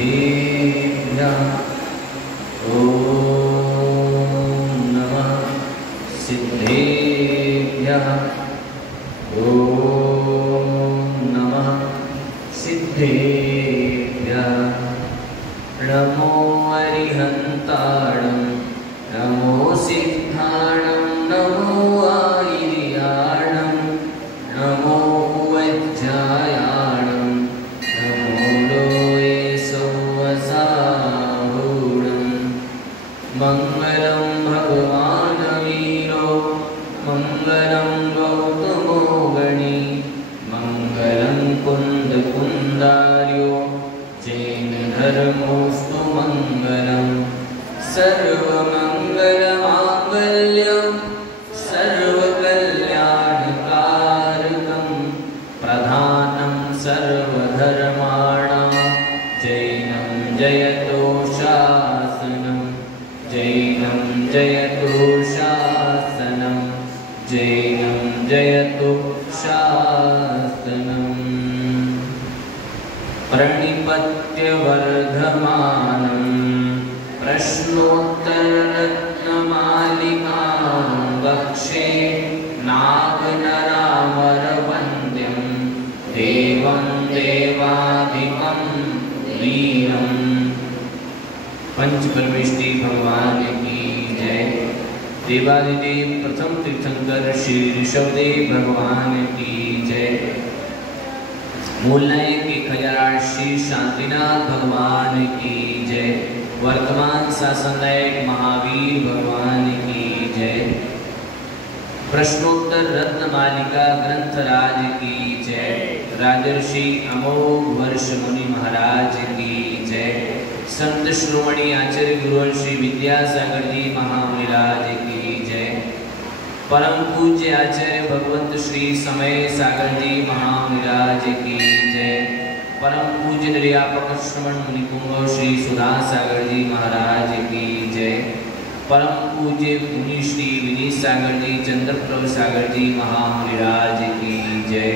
सिद्धेभ्यः ॐ नमः सिद्धेभ्यः ॐ नमः सिद्धेभ्यः नमो अरिहन्ताणं नमो सिद्धाणं नमो आयर्याणं नमो वज्रायाणं नमो लोये सौवसाहूणं मङ्गलं भगवान् वीरो मङ्गलं गौतमो गणी मङ्गलं कुन्दकुन्दार्यो जैनधर्मोऽस्तु मङ्गलं सर्वमङ्गलमाङ्गल्यं सर्वकल्याणकारकं प्रधानं सर्वधर्माणां जैनं जयतो शासनं जैनं जयतो शासनं जैनं जयतो शासनम् प्रणिपत्यवर्धमानं प्रश्नोत्तररत्नमालिकां वक्षे नागनरामरवन्द्यं देवं देवाधिपं वीरम्। पंच परमेष्टि भगवान की जय। देवादिदेव प्रथम तीर्थंकर श्री ऋषभदेव भगवान की जय। मूल नायक के खजार श्री शांतिनाथ भगवान की जय। वर्तमान शासन नायक महावीर भगवान की जय। प्रश्नोत्तर रत्नमालिका ग्रंथराज की जय। राजर्षि अमोघ वर्ष मुनि महाराज की जय। संत श्रोमणी आचार्य गुरुवर श्री विद्यासागर जी महामुनिराज की जय। परम पूज्य आचार्य भगवंत श्री समय सागर जी महामुनिराज की जय। परम पूज्य निर्यापक श्रवण मुनिकुंभ श्री सुधा सागर जी महाराज की जय। परम पूज्य मुनि श्री विनीत सागर जी चंद्रप्रभ सागर जी महामुनिराज की जय।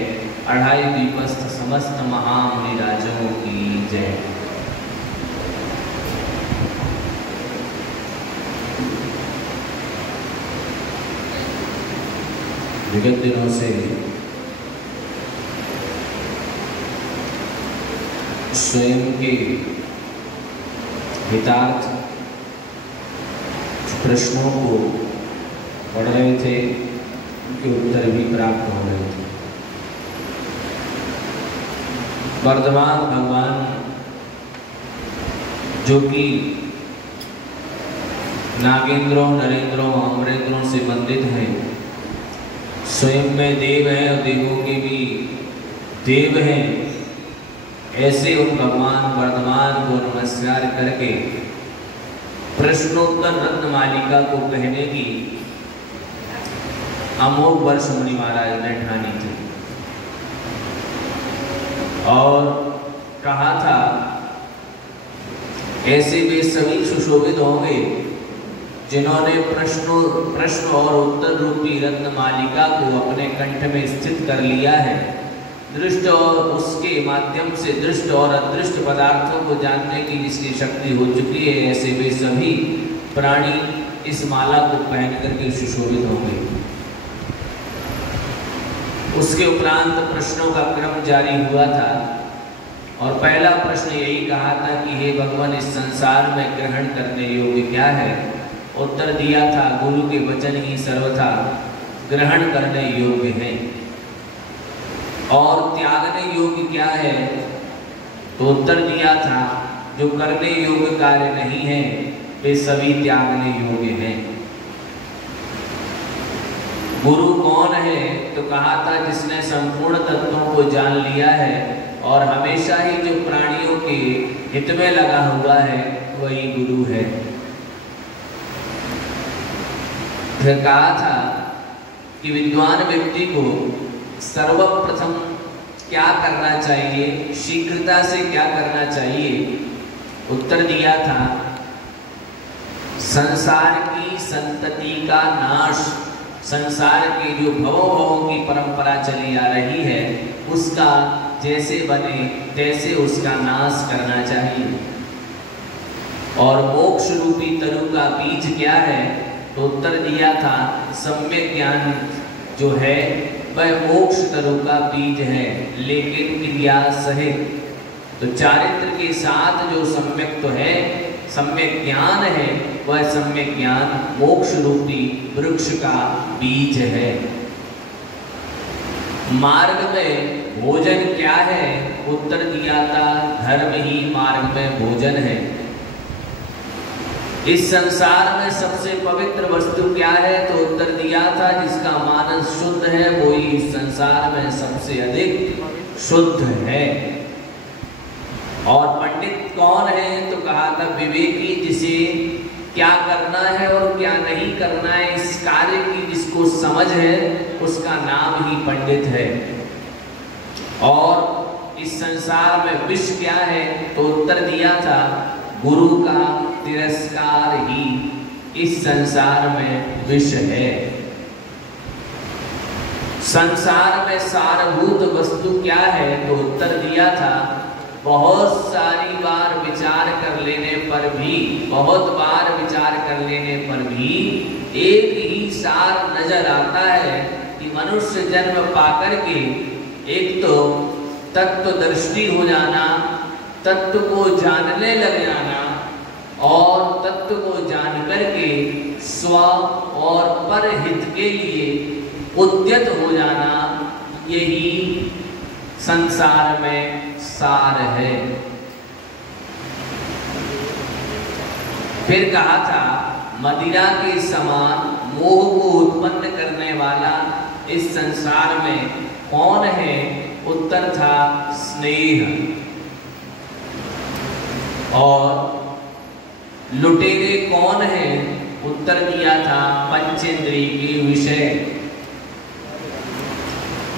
अढ़ाई द्वीपस्थ समस्त महामुनिराजों की जय। विगत दिनों से स्वयं के हितार्थ प्रश्नों को पढ़ रहे थे, उनके उत्तर भी प्राप्त हो रहे थे। वर्तमान भगवान जो कि नागेंद्रों नरेंद्रों अमरेंद्रों से बंधित हैं, स्वयं में देव हैं और देवों के भी देव हैं, ऐसे उन भगवान वर्तमान को नमस्कार करके प्रश्नोत्तर रत्नमालिका को कहने की अमोघ वर्ष मुनि महाराज ने ठानी थी और कहा था ऐसे वे सभी सुशोभित होंगे जिन्होंने प्रश्न और उत्तर रूपी रत्नमालिका को अपने कंठ में स्थित कर लिया है। दृष्ट और उसके माध्यम से दृष्ट और अदृष्ट पदार्थों को जानने की जिसकी शक्ति हो चुकी है, ऐसे वे सभी प्राणी इस माला को पहन करके सुशोभित होंगे। उसके उपरांत प्रश्नों का क्रम जारी हुआ था और पहला प्रश्न यही कहा था कि हे भगवान, इस संसार में ग्रहण करने योग्य क्या है? उत्तर दिया था गुरु के वचन ही सर्वथा ग्रहण करने योग्य है। और त्यागने योग्य क्या है? तो उत्तर दिया था जो करने योग्य कार्य नहीं है वे सभी त्यागने योग्य हैं। गुरु कौन है? तो कहा था जिसने संपूर्ण तत्वों को जान लिया है और हमेशा ही जो प्राणियों के हित में लगा हुआ है वही गुरु है। फिर कहा था कि विद्वान व्यक्ति को सर्वप्रथम क्या करना चाहिए, शीघ्रता से क्या करना चाहिए? उत्तर दिया था संसार की संतति का नाश, संसार के जो भवों की परंपरा चली आ रही है उसका जैसे बने तैसे उसका नाश करना चाहिए। और मोक्ष रूपी तरु का बीज क्या है? तो उत्तर दिया था सम्यक ज्ञान जो है वह मोक्ष तरु का बीज है, लेकिन क्रिया सहित। तो चारित्र के साथ जो सम्यक तो है, सम्यक ज्ञान है, वह सम्यक ज्ञान मोक्ष रूपी वृक्ष का बीज है। मार्ग में भोजन क्या है? उत्तर दिया था धर्म ही मार्ग में भोजन है। इस संसार में सबसे पवित्र वस्तु क्या है? तो उत्तर दिया था जिसका मानस शुद्ध है वो ही इस संसार में सबसे अधिक शुद्ध है। और पंडित कौन है? तो कहा था विवेकी, जिसे क्या करना है और क्या नहीं करना है इस कार्य की जिसको समझ है, उसका नाम ही पंडित है। और इस संसार में विष क्या है? तो उत्तर दिया था गुरु का तिरस्कार ही इस संसार में विष है। संसार में सारभूत वस्तु क्या है? तो उत्तर दिया था बहुत सारी बार विचार कर लेने पर भी, बहुत बार विचार कर लेने पर भी एक ही सार नजर आता है कि मनुष्य जन्म पाकर के एक तो तत्व दृष्टि हो जाना, तत्व को जानने लग जाना और तत्व को जान करके स्व और पर हित के लिए उद्यत हो जाना, यही संसार में सार है। फिर कहा था मदिरा के समान मोह को उत्पन्न करने वाला इस संसार में कौन है? उत्तर था स्नेह। और लुटेरे कौन है? उत्तर दिया था पंचेंद्रिय के विषय।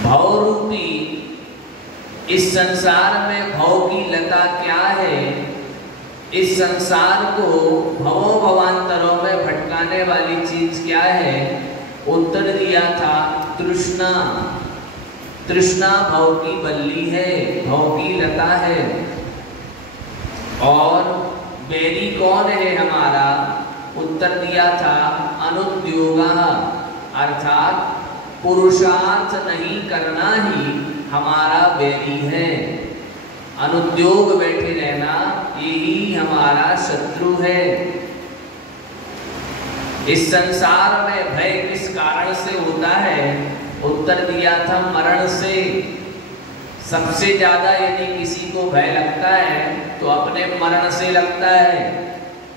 भव रूपी इस संसार में भव की लता क्या है? इस संसार को भवों भवांतरों में भटकाने वाली चीज क्या है? उत्तर दिया था तृष्णा। तृष्णा भव की बल्ली है, भव की लता है। और बैरी कौन है हमारा? उत्तर दिया था अनुद्योगा, अर्थात पुरुषार्थ नहीं करना ही हमारा बैरी है। अनुद्योग बैठे रहना यही हमारा शत्रु है। इस संसार में भय किस कारण से होता है? उत्तर दिया था मरण से। सबसे ज्यादा यदि किसी को भय लगता है तो अपने मरण से लगता है,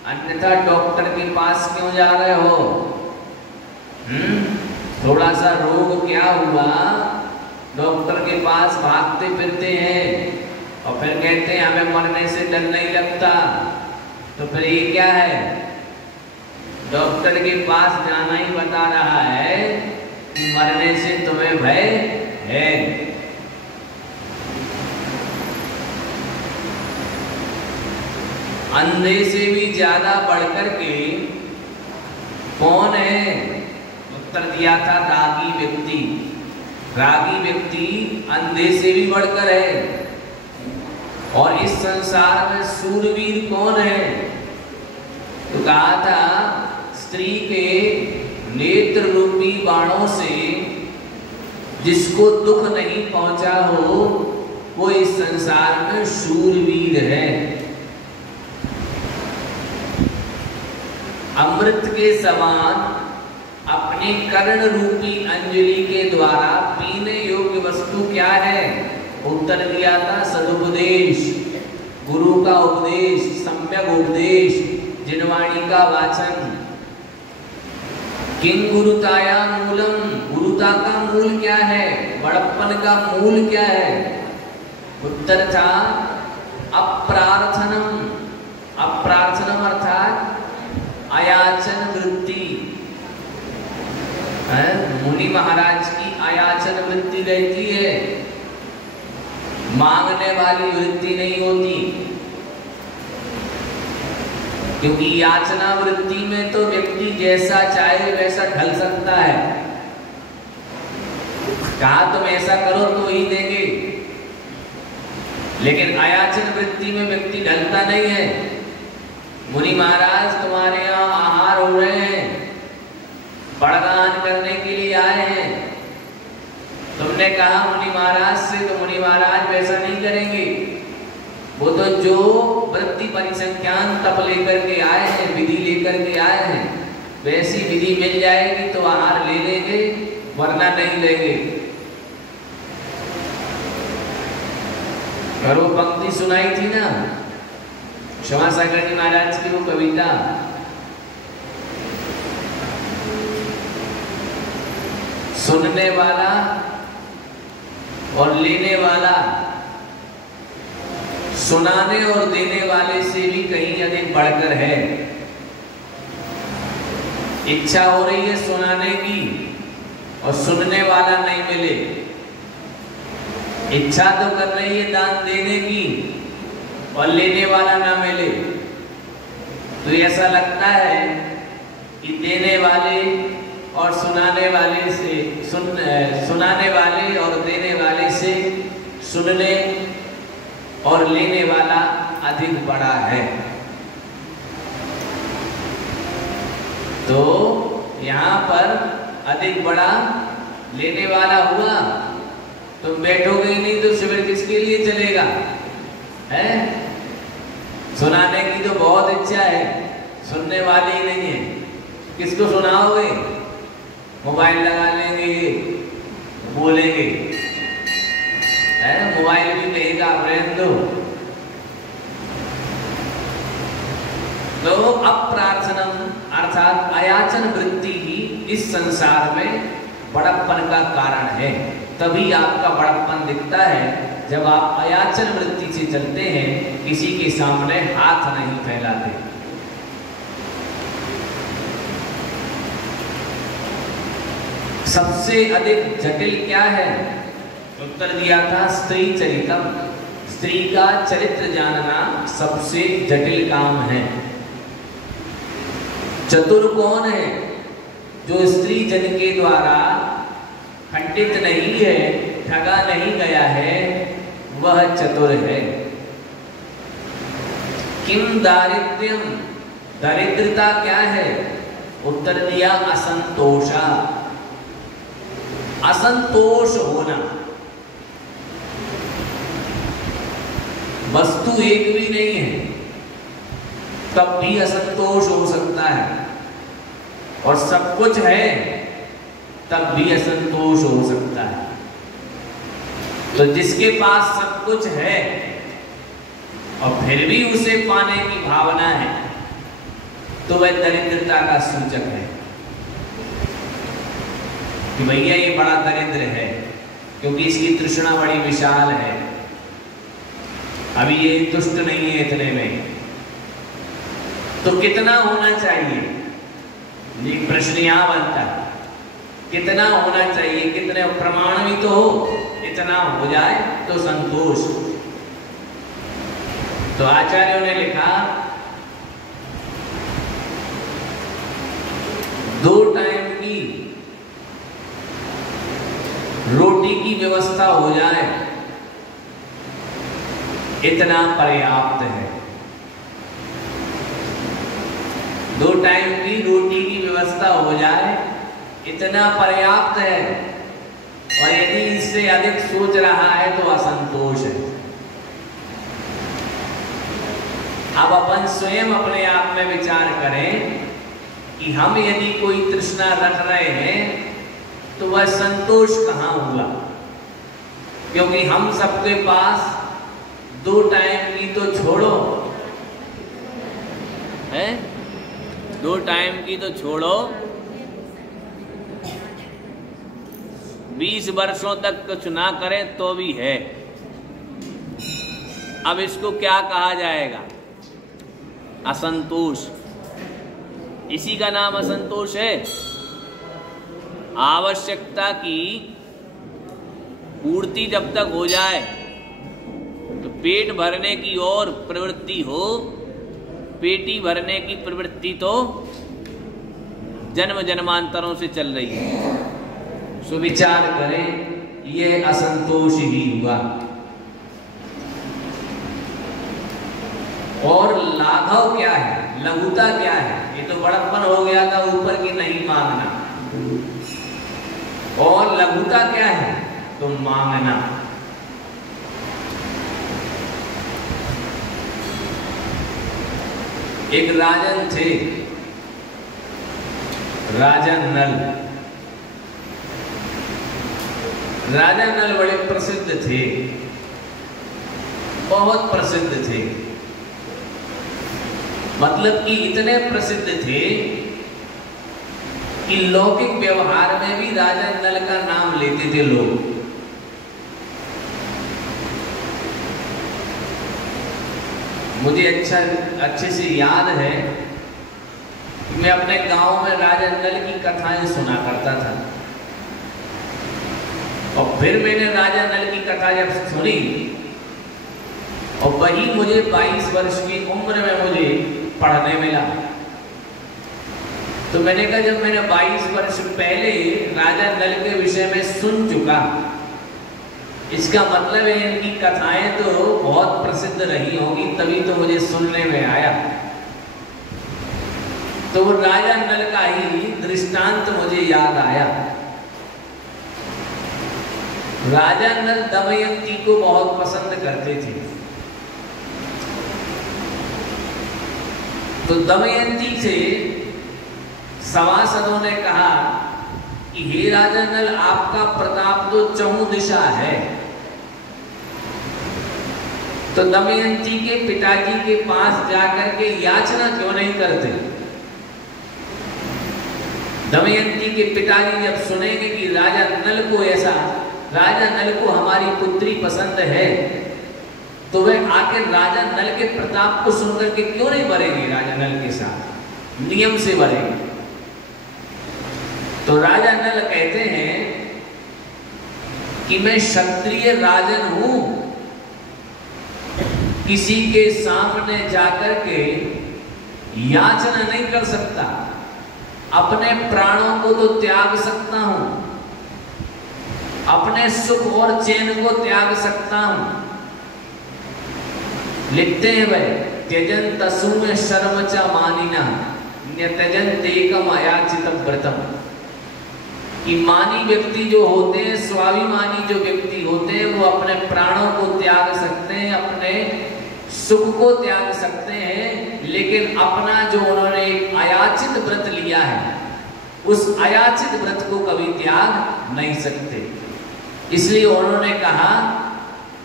अन्यथा डॉक्टर के पास क्यों जा रहे हो? थोड़ा सा रोग क्या हुआ, डॉक्टर के पास भागते फिरते हैं और फिर कहते हैं हमें मरने से डर नहीं लगता। तो फिर ये क्या है? डॉक्टर के पास जाना ही बता रहा है कि मरने से तुम्हें भय है। अंधे से भी ज्यादा बढ़कर के कौन है? उत्तर दिया था रागी व्यक्ति। रागी व्यक्ति अंधे से भी बढ़कर है। और इस संसार में सूरवीर कौन है? तो कहा था स्त्री के नेत्र रूपी बाणों से जिसको दुख नहीं पहुंचा हो वो इस संसार में शूरवीर है। अमृत के समान अपने कर्ण रूपी अंजलि के द्वारा पीने योग्य वस्तु क्या है? उत्तर दिया था सदुपदेश, गुरु का उपदेश, सम्यक उपदेश, जिनवाणी का वाचन। किंग गुरुताया मूलम, गुरुता का मूल क्या है? बड़प्पन का मूल क्या है? उत्तर था अप्रार्थनम। अप्रार्थनम अर्थात आयाचन वृत्ति। मुनि महाराज की आयाचन वृत्ति रहती है, मांगने वाली वृत्ति नहीं होती। क्योंकि याचना वृत्ति में तो व्यक्ति जैसा चाहे वैसा ढल सकता है। कहा तुम ऐसा करो तो ही देंगे, लेकिन आयाचन वृत्ति में व्यक्ति ढलता नहीं है। मुनि महाराज तुम्हारे यहाँ आहार हो रहे हैं, बड़गान करने के लिए आए हैं। तुमने कहा मुनि महाराज से, तो मुनि महाराज वैसा नहीं करेंगे। वो तो जो वृत्ति परिसंख्यान तप लेकर के आए हैं, विधि लेकर के आए हैं, वैसी विधि मिल जाएगी तो आहार ले लेंगे, वरना नहीं लेंगे। और वो पंक्ति सुनाई थी ना क्षमा सागर जी महाराज की, वो कविता, सुनने वाला और लेने वाला सुनाने और देने वाले से भी कहीं अधिक बढ़कर है। इच्छा हो रही है सुनाने की और सुनने वाला नहीं मिले, इच्छा तो कर रही है दान देने की और लेने वाला ना मिले, तो ऐसा लगता है कि देने वाले और सुनाने वाले से सुनाने वाले और देने वाले से सुनने और लेने वाला अधिक बड़ा है। तो यहाँ पर अधिक बड़ा लेने वाला हुआ, तुम बैठोगे नहीं तो शिविर किसके लिए चलेगा है? सुनाने की तो बहुत इच्छा है, सुनने वाले ही नहीं है, किसको सुनाओगे? मोबाइल लगा लेंगे, बोलेंगे, है मोबाइल भी कहेगा रहने दो। तो अप्रार्थनम अर्थात अयाचन वृत्ति ही इस संसार में बड़प्पन का कारण है। तभी आपका बड़प्पन दिखता है जब आप अयाचन वृत्ति से चलते हैं, किसी के सामने हाथ नहीं फैलाते। सबसे अधिक जटिल क्या है? उत्तर दिया था स्त्री चरितम। स्त्री का चरित्र जानना सबसे जटिल काम है। चतुर कौन है? जो स्त्री जन के द्वारा खंडित नहीं है, ठगा नहीं गया है, वह चतुर है। किम दारिद्र्यम, दरिद्रता क्या है? उत्तर दिया असंतोषा, असंतोष होना। वस्तु एक भी नहीं है तब भी असंतोष हो सकता है, और सब कुछ है तब भी असंतोष हो सकता है। तो जिसके पास सब कुछ है और फिर भी उसे पाने की भावना है, तो वह दरिद्रता का सूचक है कि भैया ये बड़ा दरिद्र है, क्योंकि इसकी तृष्णा बड़ी विशाल है, अभी ये तुष्ट नहीं है इतने में। तो कितना होना चाहिए? ये प्रश्न यहां बनता है, कितना होना चाहिए? कितने प्रमाण भी तो हो, इतना हो जाए तो संतोष। तो आचार्यों ने लिखा 2 टाइम की रोटी की व्यवस्था हो जाए, इतना पर्याप्त है। 2 टाइम की रोटी की व्यवस्था हो जाए, इतना पर्याप्त है। और यदि इससे अधिक सोच रहा है तो असंतोष है। अब अपन स्वयं अपने आप में विचार करें कि हम यदि कोई तृष्णा रख रहे हैं तो वह संतोष कहां हुआ? क्योंकि हम सबके पास 2 टाइम की तो छोड़ो है, 2 टाइम की तो छोड़ो, 20 वर्षों तक कुछ ना करें तो भी है। अब इसको क्या कहा जाएगा? असंतोष। इसी का नाम असंतोष है। आवश्यकता की पूर्ति जब तक हो जाए तो पेट भरने की ओर प्रवृत्ति हो, पेटी भरने की प्रवृत्ति तो जन्म जन्मांतरों से चल रही है। सुविचार करें, ये असंतोष ही हुआ। लाघव क्या है, लघुता क्या है? ये तो बड़प्पन हो गया था ऊपर की नहीं मांगना। और लघुता क्या है? तो मांगना। एक राजन थे, राजा नल। राजा नल बड़े प्रसिद्ध थे, बहुत प्रसिद्ध थे। मतलब कि इतने प्रसिद्ध थे कि लौकिक व्यवहार में भी राजा नल का नाम लेते थे लोग। मुझे अच्छे से याद है कि मैं अपने गांव में राजा नल की कथाएं सुना करता था। और फिर मैंने राजा नल की कथा जब सुनी और वही मुझे 22 वर्ष की उम्र में मुझे पढ़ने मिला, तो मैंने कहा जब मैंने 22 वर्ष पहले राजा नल के विषय में सुन चुका, इसका मतलब है इनकी कथाएं तो बहुत प्रसिद्ध रही होगी, तभी तो मुझे सुनने में आया। तो वो राजा नल का ही दृष्टांत मुझे याद आया। राजा नल दमयंती को बहुत पसंद करते थे। तो दमयंती से सभासदों ने कहा कि हे राजा नल, आपका प्रताप तो चहुं दिशा है, तो दमयंती के पिताजी के पास जाकर के याचना क्यों नहीं करते? दमयंती के पिताजी जब सुनेंगे कि राजा नल को हमारी पुत्री पसंद है, तो वे आकर राजा नल के प्रताप को सुनकर के क्यों नहीं बढ़ेंगे? राजा नल के साथ नियम से बढ़ेंगे। तो राजा नल कहते हैं कि मैं क्षत्रिय राजन हूं, किसी के सामने जाकर के याचना नहीं कर सकता, अपने प्राणों को तो त्याग सकता हूं, अपने सुख और चैन को त्याग सकता हूं। लिखते हैं भाई, त्यजन तसुम शर्म च मानिना त्यजन तेकम अयाचितम व्रतम, कि मानी व्यक्ति जो होते हैं, स्वाभिमानी जो व्यक्ति होते हैं, वो अपने प्राणों को त्याग सकते हैं, अपने सुख को त्याग सकते हैं, लेकिन अपना जो उन्होंने एक अयाचित व्रत लिया है, उस अयाचित व्रत को कभी त्याग नहीं सकते। इसलिए उन्होंने कहा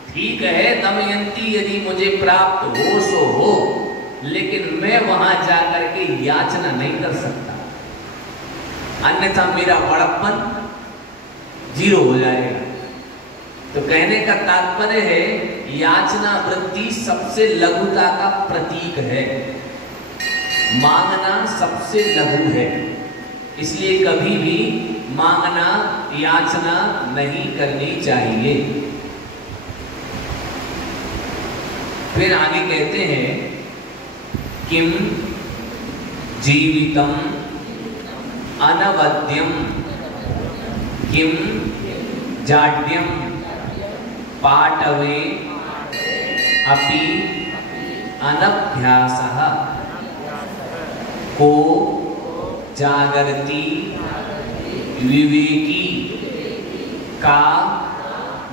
ठीक है दमयंती, यदि मुझे प्राप्त हो सो हो, लेकिन मैं वहां जाकर के याचना नहीं कर सकता, अन्यथा मेरा बड़प्पन 0 हो जाएगा। तो कहने का तात्पर्य है याचना वृत्ति सबसे लघुता का प्रतीक है, मांगना सबसे लघु है। इसलिए कभी भी मांगना, याचना नहीं करनी चाहिए। फिर आगे कहते हैं किम जीवितम अनवद्यम किम जाड्यम पाटवे अपि अनभ्यासः को जागर्ति विवेकी का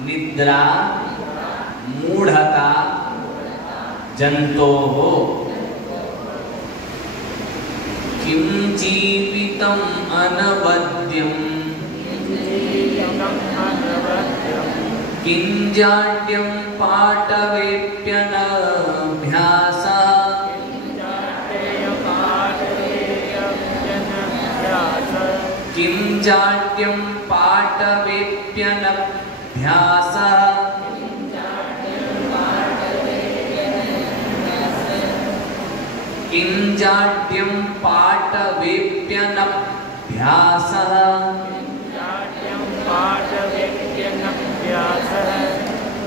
निद्रा मूढ़ता जंतोः किम जीवितम अनवद्यम किं जाड्यं पाटवेप्यनभ्यासः किं जाड्यं पाटवेप्यनभ्यासः किं जाड्यं पाटवेप्यनभ्यासः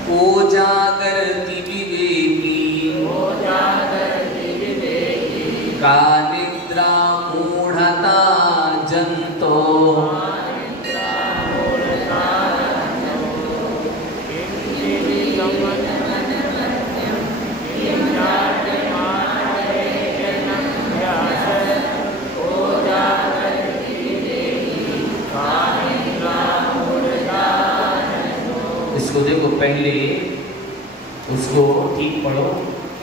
को जागर्ति विवेकी का निद्रा मूढ़ता जंतो उसको ठीक पढ़ो।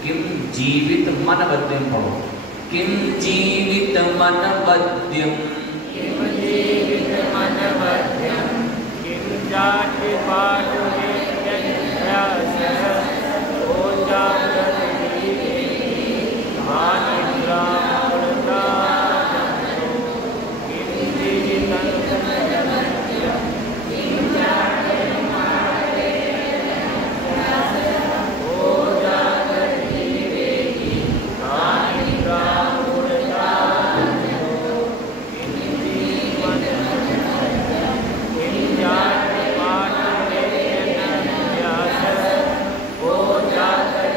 किम जीवित मन बद्यम पढ़ो। किम जीवित मन बद्यम, किम जीवित मन बद्यम, किम जाति पाटुरे यज्ञासः ओजागति भानिद्रामृतादन्तो, किम जीवितं सत्यं, किम जाति पाटुरे यज्ञासः ओजागति भानिद्रामृतादन्तो, किम जीवितं सत्यं, किम जाति पाटुरे यज्ञासः ओजागति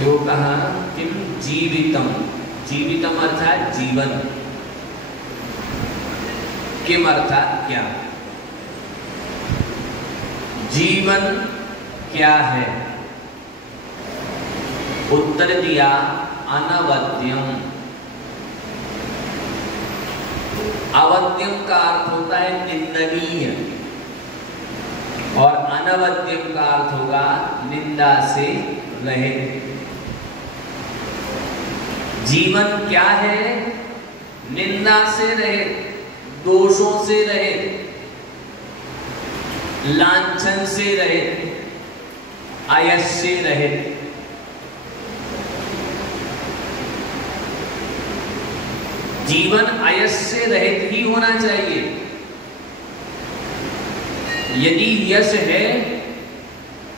यो कहा किम जीवितम, जीवितम अर्थात जीवन, किम अर्थात क्या, जीवन क्या है। उत्तर दिया अनवद्यम। अवद्यम का अर्थ होता है निंदनीय और अनवद्यम का अर्थ होगा निंदा से रहित। जीवन क्या है? निंदा से रहित, दोषों से रहित, लांछन से रहित, आयस से रहित। जीवन आयस से रहित ही होना चाहिए। यदि यश है,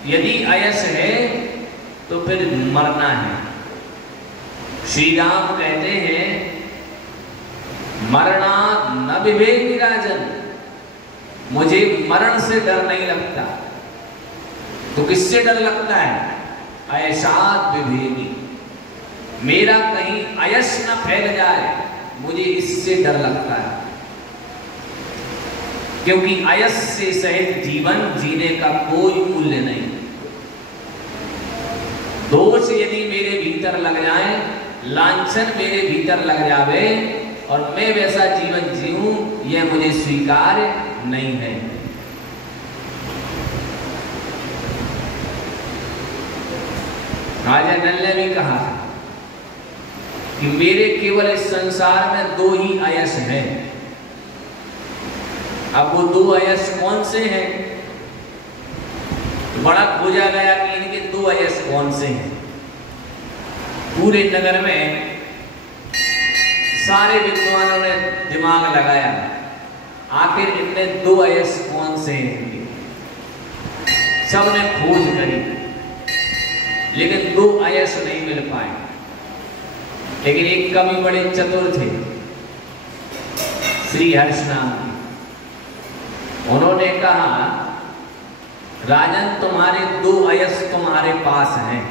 यदि आयस है तो फिर मरना है। श्री राम कहते हैं मरना न विवेक राजन, मुझे मरण से डर नहीं लगता। तो किससे डर लगता है? अयसात विभेदी, मेरा कहीं अयस न फैल जाए, मुझे इससे डर लगता है। क्योंकि अयस से सहित जीवन जीने का कोई मूल्य नहीं। दोष यदि मेरे भीतर लग जाए, लांछन मेरे भीतर लग जावे और मैं वैसा जीवन जीऊं, यह मुझे स्वीकार्य नहीं है। राजा नल ने भी कहा कि मेरे केवल इस संसार में दो ही अयस हैं। अब वो दो अयस कौन से हैं? बड़ा खोजा गया कि इनके दो अयस कौन से हैं। पूरे नगर में सारे विद्वानों ने दिमाग लगाया, आखिर इनमें दो अयस कौन से हैं। सबने खोज करी, लेकिन दो अयस नहीं मिल पाए। लेकिन एक कवि बड़े चतुर थे, श्री हर्ष नाम के। उन्होंने कहा राजन तुम्हारे दो अयस तुम्हारे पास हैं।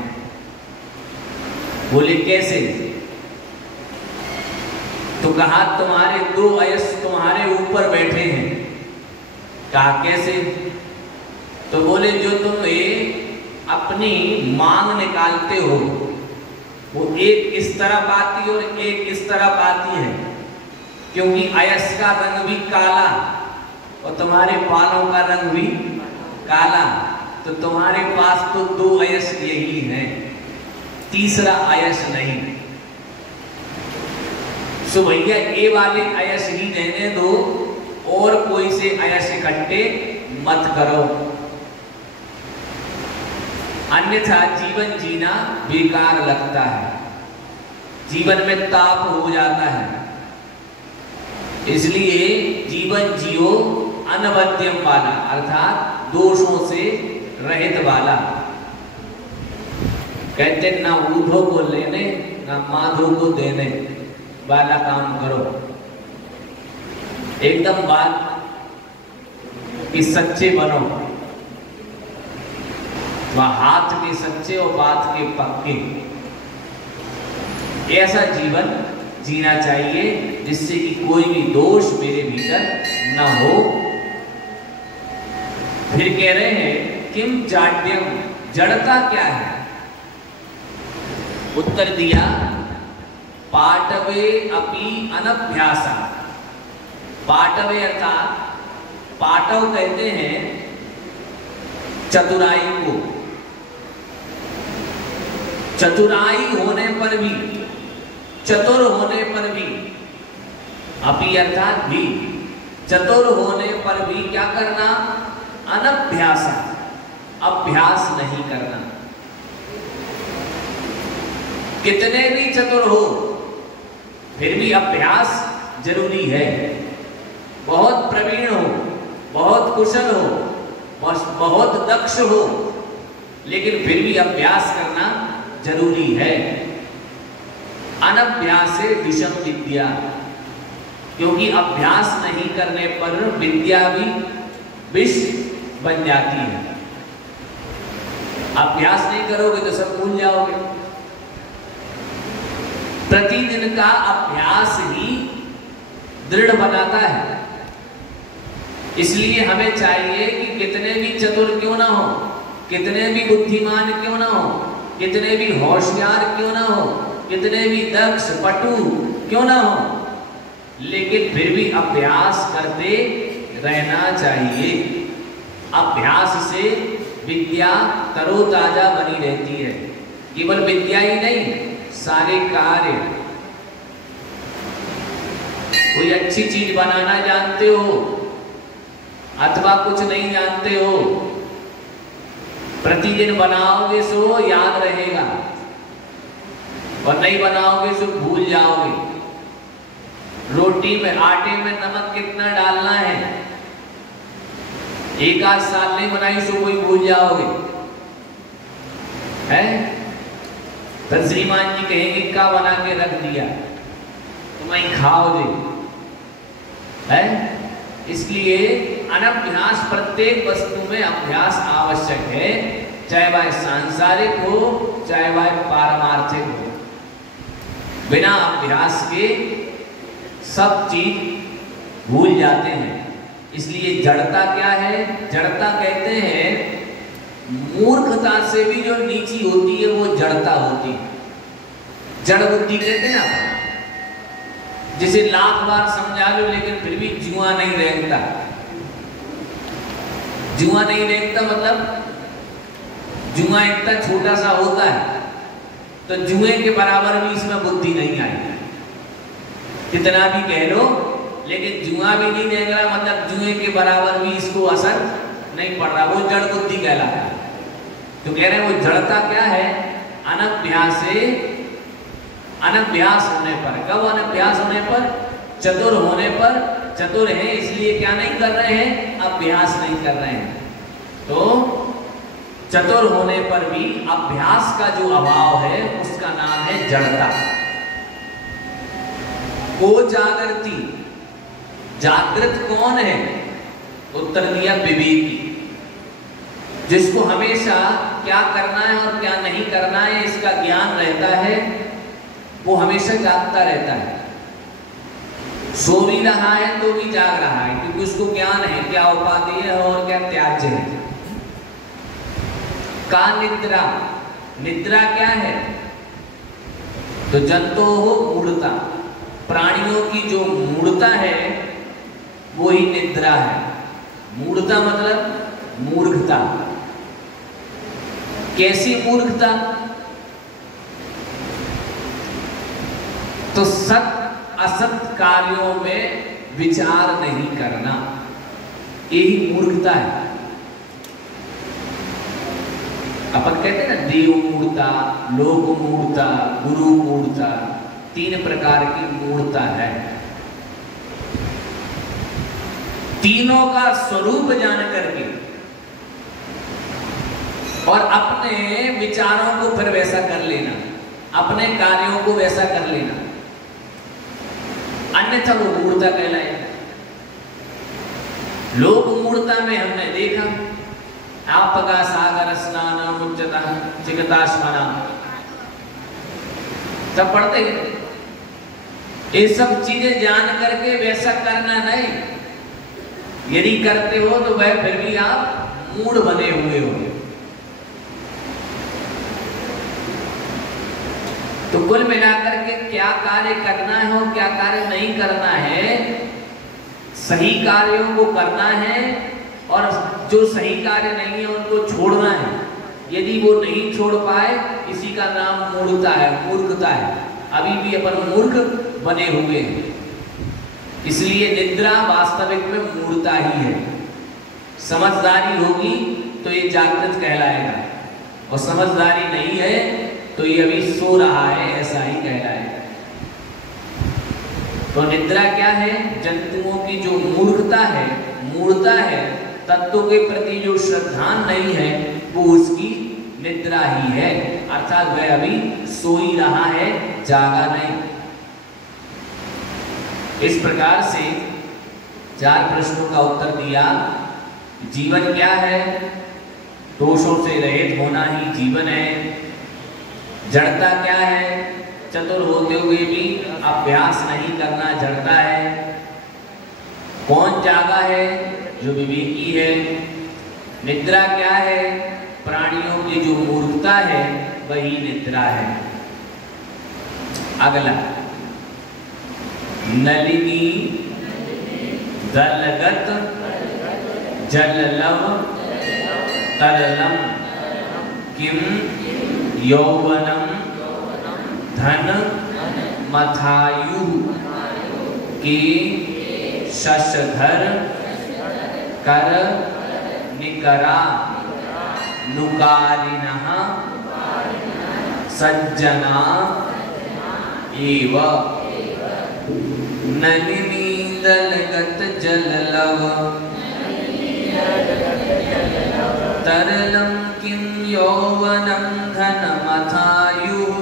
बोले कैसे? तो कहा तुम्हारे दो अयस तुम्हारे ऊपर बैठे हैं। कहा कैसे? तो बोले जो तुम अपनी मांग निकालते हो, वो एक इस तरफ आती और एक इस तरफ आती है। क्योंकि अयस का रंग भी काला और तुम्हारे बालों का रंग भी काला, तो तुम्हारे पास तो दो अयस यही हैं, तीसरा अयस नहीं। सो भैया ये वाले अयस ही रहने दो और कोई से अयस इकट्ठे मत करो, अन्यथा जीवन जीना बेकार लगता है, जीवन में ताप हो जाता है। इसलिए जीवन जियो अनवद्यम वाला, अर्थात दोषों से रहित वाला। कहते ना ऊधो को लेने ना माधो को देने वाला काम करो। एकदम बात कि सच्चे बनो, हाथ के सच्चे और बात के पक्के। ऐसा जीवन जीना चाहिए जिससे कि कोई भी दोष मेरे भीतर न हो। फिर कह रहे हैं किम जाड्यम, जड़ता क्या है? उत्तर दिया पाटवे अपि अनभ्यासा, पाटवे अर्थात पाटव कहते हैं चतुराई को। चतुराई होने पर भी, चतुर होने पर भी, अपि अर्थात भी, चतुर होने पर भी क्या करना? अनभ्यास, अभ्यास नहीं करना। कितने भी चतुर हो फिर भी अभ्यास जरूरी है। बहुत प्रवीण हो, बहुत कुशल हो, बहुत दक्ष हो, लेकिन फिर भी अभ्यास करना जरूरी है। अनभ्यासे विषम विद्या, क्योंकि अभ्यास नहीं करने पर विद्या भी विष बन जाती है। अभ्यास नहीं करोगे तो सब भूल जाओगे। प्रतिदिन का अभ्यास ही दृढ़ बनाता है। इसलिए हमें चाहिए कि कितने भी चतुर क्यों ना हो, कितने भी बुद्धिमान क्यों ना हो, कितने भी होशियार क्यों ना हो, कितने भी दक्ष पटु क्यों ना हो, लेकिन फिर भी अभ्यास करते रहना चाहिए। अभ्यास से विद्या तरोताजा बनी रहती है। केवल विद्या ही नहीं, सारे कार्य। कोई अच्छी चीज बनाना जानते हो अथवा कुछ नहीं जानते हो, प्रतिदिन बनाओगे सो याद रहेगा, और नहीं बनाओगे सो भूल जाओगे। रोटी में, आटे में नमक कितना डालना है, एक आध साल नहीं बनाई सो कोई भूल जाओगे, है? तो श्रीमान जी कहेंगे क्या बना के रख दिया, तुम वहीं खाओगे, है? इसलिए अनभ्यास, प्रत्येक वस्तु में अभ्यास आवश्यक है, चाहे वह सांसारिक हो चाहे वह पारमार्थिक हो। बिना अभ्यास के सब चीज भूल जाते हैं। इसलिए जड़ता क्या है? जड़ता कहते हैं मूर्खता से भी जो नीची होती है वो जड़ता होती है। जड़ बुद्धि कहते हैं ना, जिसे लाख बार समझा लो लेकिन फिर भी जुआ नहीं रेंगता। जुआ नहीं रेंगता मतलब जुआ इतना छोटा सा होता है तो जुए के बराबर भी इसमें बुद्धि नहीं आई, कितना भी कह लो, लेकिन जुआ भी नहीं रेंग रहा मतलब जुए के बराबर भी इसको असर नहीं पड़ रहा, वो जड़ बुद्धि कहलाता है। तो कह रहे हैं वो जड़ता क्या है? अनभ्यास से, अनभ्यास होने पर। कब अनभ्यास होने पर? चतुर होने पर। चतुर हैं इसलिए क्या नहीं कर रहे हैं? अभ्यास नहीं कर रहे हैं। तो चतुर होने पर भी अभ्यास का जो अभाव है उसका नाम है जड़ता। को जागृति, जागृत कौन है? उत्तर दिया विवेकी, जिसको हमेशा क्या करना है और क्या नहीं करना है इसका ज्ञान रहता है, वो हमेशा जागता रहता है। सो भी रहा है तो भी जाग रहा है, क्योंकि उसको ज्ञान है क्या उपाधि है और क्या त्याज्य है। का निद्रा, निद्रा क्या है? तो जंतु हो मूढ़ता, प्राणियों की जो मूढ़ता है वो ही निद्रा है। मूढ़ता मतलब मूर्खता। कैसी मूर्खता? तो सत असत कार्यों में विचार नहीं करना, यही मूर्खता है। अपन कहते हैं ना देव मूढ़ता, लोक मूढ़ता, गुरु मूढ़ता, 3 प्रकार की मूढ़ता है। तीनों का स्वरूप जान करके और अपने विचारों को फिर वैसा कर लेना, अपने कार्यों को वैसा कर लेना, अन्यथा वो मूढ़ता कहलाए। लोक मूढ़ता में हमने देखा आपका सागर स्नान मुच्चता चिकताश्मना, सब पढ़ते हैं। ये सब चीजें जान करके वैसा करना नहीं, यदि करते हो तो वह फिर भी आप मूढ़ बने हुए हो। तो कुल मिलाकर के क्या कार्य करना है और क्या कार्य नहीं करना है, सही कार्यों को करना है और जो सही कार्य नहीं है उनको छोड़ना है। यदि वो नहीं छोड़ पाए, इसी का नाम मूर्खता है, मूर्खता है। अभी भी अपन मूर्ख बने हुए हैं। इसलिए निद्रा वास्तविक में मूर्खता ही है। समझदारी होगी तो ये जागृत कहलाएगा, और समझदारी नहीं है तो ये अभी सो रहा है, ऐसा ही कहलाएगा। तो निद्रा क्या है? जंतुओं की जो मूर्खता है, मूर्खता है, तत्व के प्रति जो श्रद्धा नहीं है, वो उसकी निद्रा ही है। अर्थात वह अभी सो ही रहा है, जागा नहीं। इस प्रकार से 4 प्रश्नों का उत्तर दिया। जीवन क्या है? दोषों से रहित होना ही जीवन है। जड़ता क्या है? चतुर होते हुए भी अभ्यास नहीं करना जड़ता है। कौन जागा है? जो विवेकी है। निद्रा क्या है? प्राणियों की जो मूर्खता है वही निद्रा है। अगला, नलिनी दलगत जललव तरलम किम यौवनम धन मथायु के शशधर कर निकरा नुकारिणः सज्जना एव। नलिनी दलगत जललव तरलम किं यौवनं धनमथायुः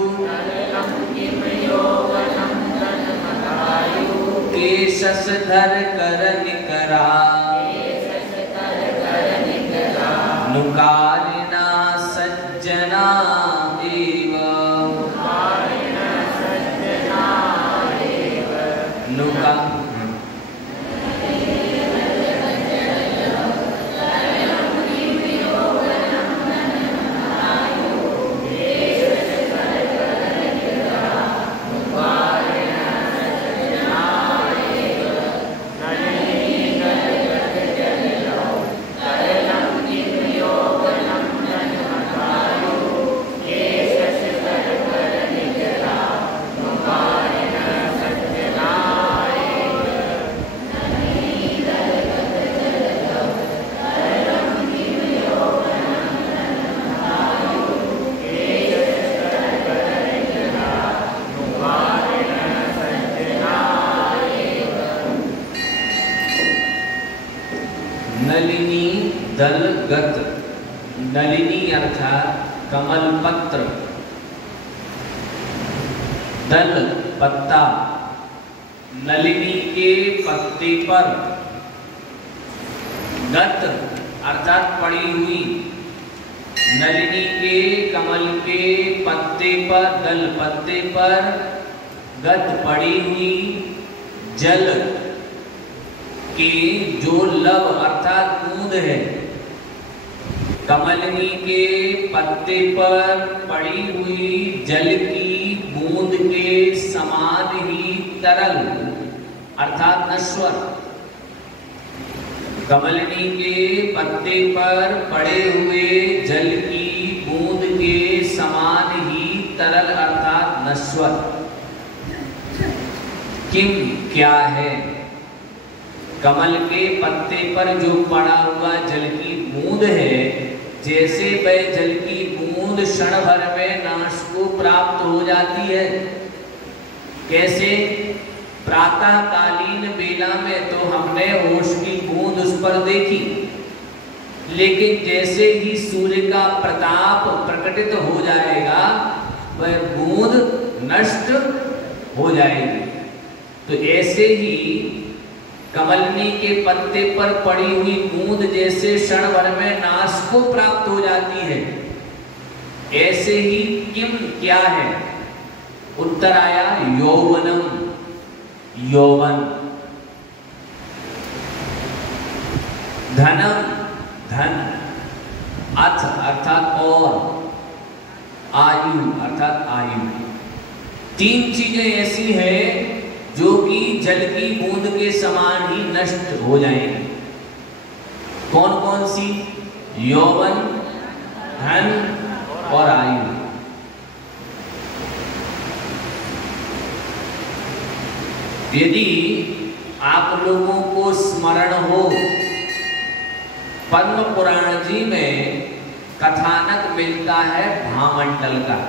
केशधर कर निकरा नुकारिणा सज्जना एव। नुका नलिनी दलगत, नलिनी अर्थात कमल पत्र, दल पत्ता, नलिनी के पत्ते पर, गत अर्थात पड़ी हुई, नलिनी के कमल के पत्ते पर, दल पत्ते पर गत पड़ी हुई जल की जो लव अर्थात बूंद है, कमलनी के पत्ते पर पड़ी हुई जल की बूंद के समान ही तरल अर्थात नश्वर, कमलनी के पत्ते पर पड़े हुए जल की बूंद के समान ही तरल अर्थात नश्वर। किम क्या है? कमल के पत्ते पर जो पड़ा हुआ जल की बूंद है, जैसे वह जल की बूंद क्षण भर में नाश को प्राप्त हो जाती है। कैसे? प्रातः कालीन बेला में तो हमने ओश की बूंद उस पर देखी, लेकिन जैसे ही सूर्य का प्रताप प्रकटित हो जाएगा वह बूंद नष्ट हो जाएगी। तो ऐसे ही कमलनी के पत्ते पर पड़ी हुई बूंद जैसे क्षण भर में नाश को प्राप्त हो जाती है, ऐसे ही किम क्या है? उत्तर आया यौवनम, यौवन। धनम धन, अथ अर्थात और, आयु अर्थात आयु। तीन चीजें ऐसी है जो कि जल की बूंद के समान ही नष्ट हो जाएंगी। कौन कौन सी? यौवन, धन और आयु। यदि आप लोगों को स्मरण हो, पद्म पुराण जी में कथानक मिलता है भामंडल का।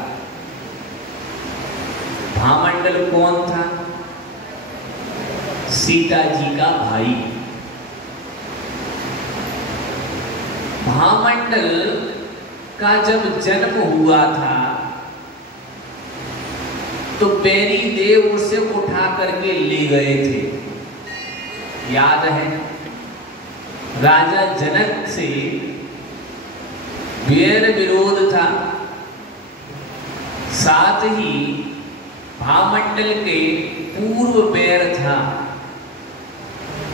भामंडल कौन था? सीता जी का भाई। भामंडल का जब जन्म हुआ था तो बैरी देव उसे उठा करके ले गए थे। याद है? राजा जनक से वैर विरोध था, साथ ही भामंडल के पूर्व वैर था।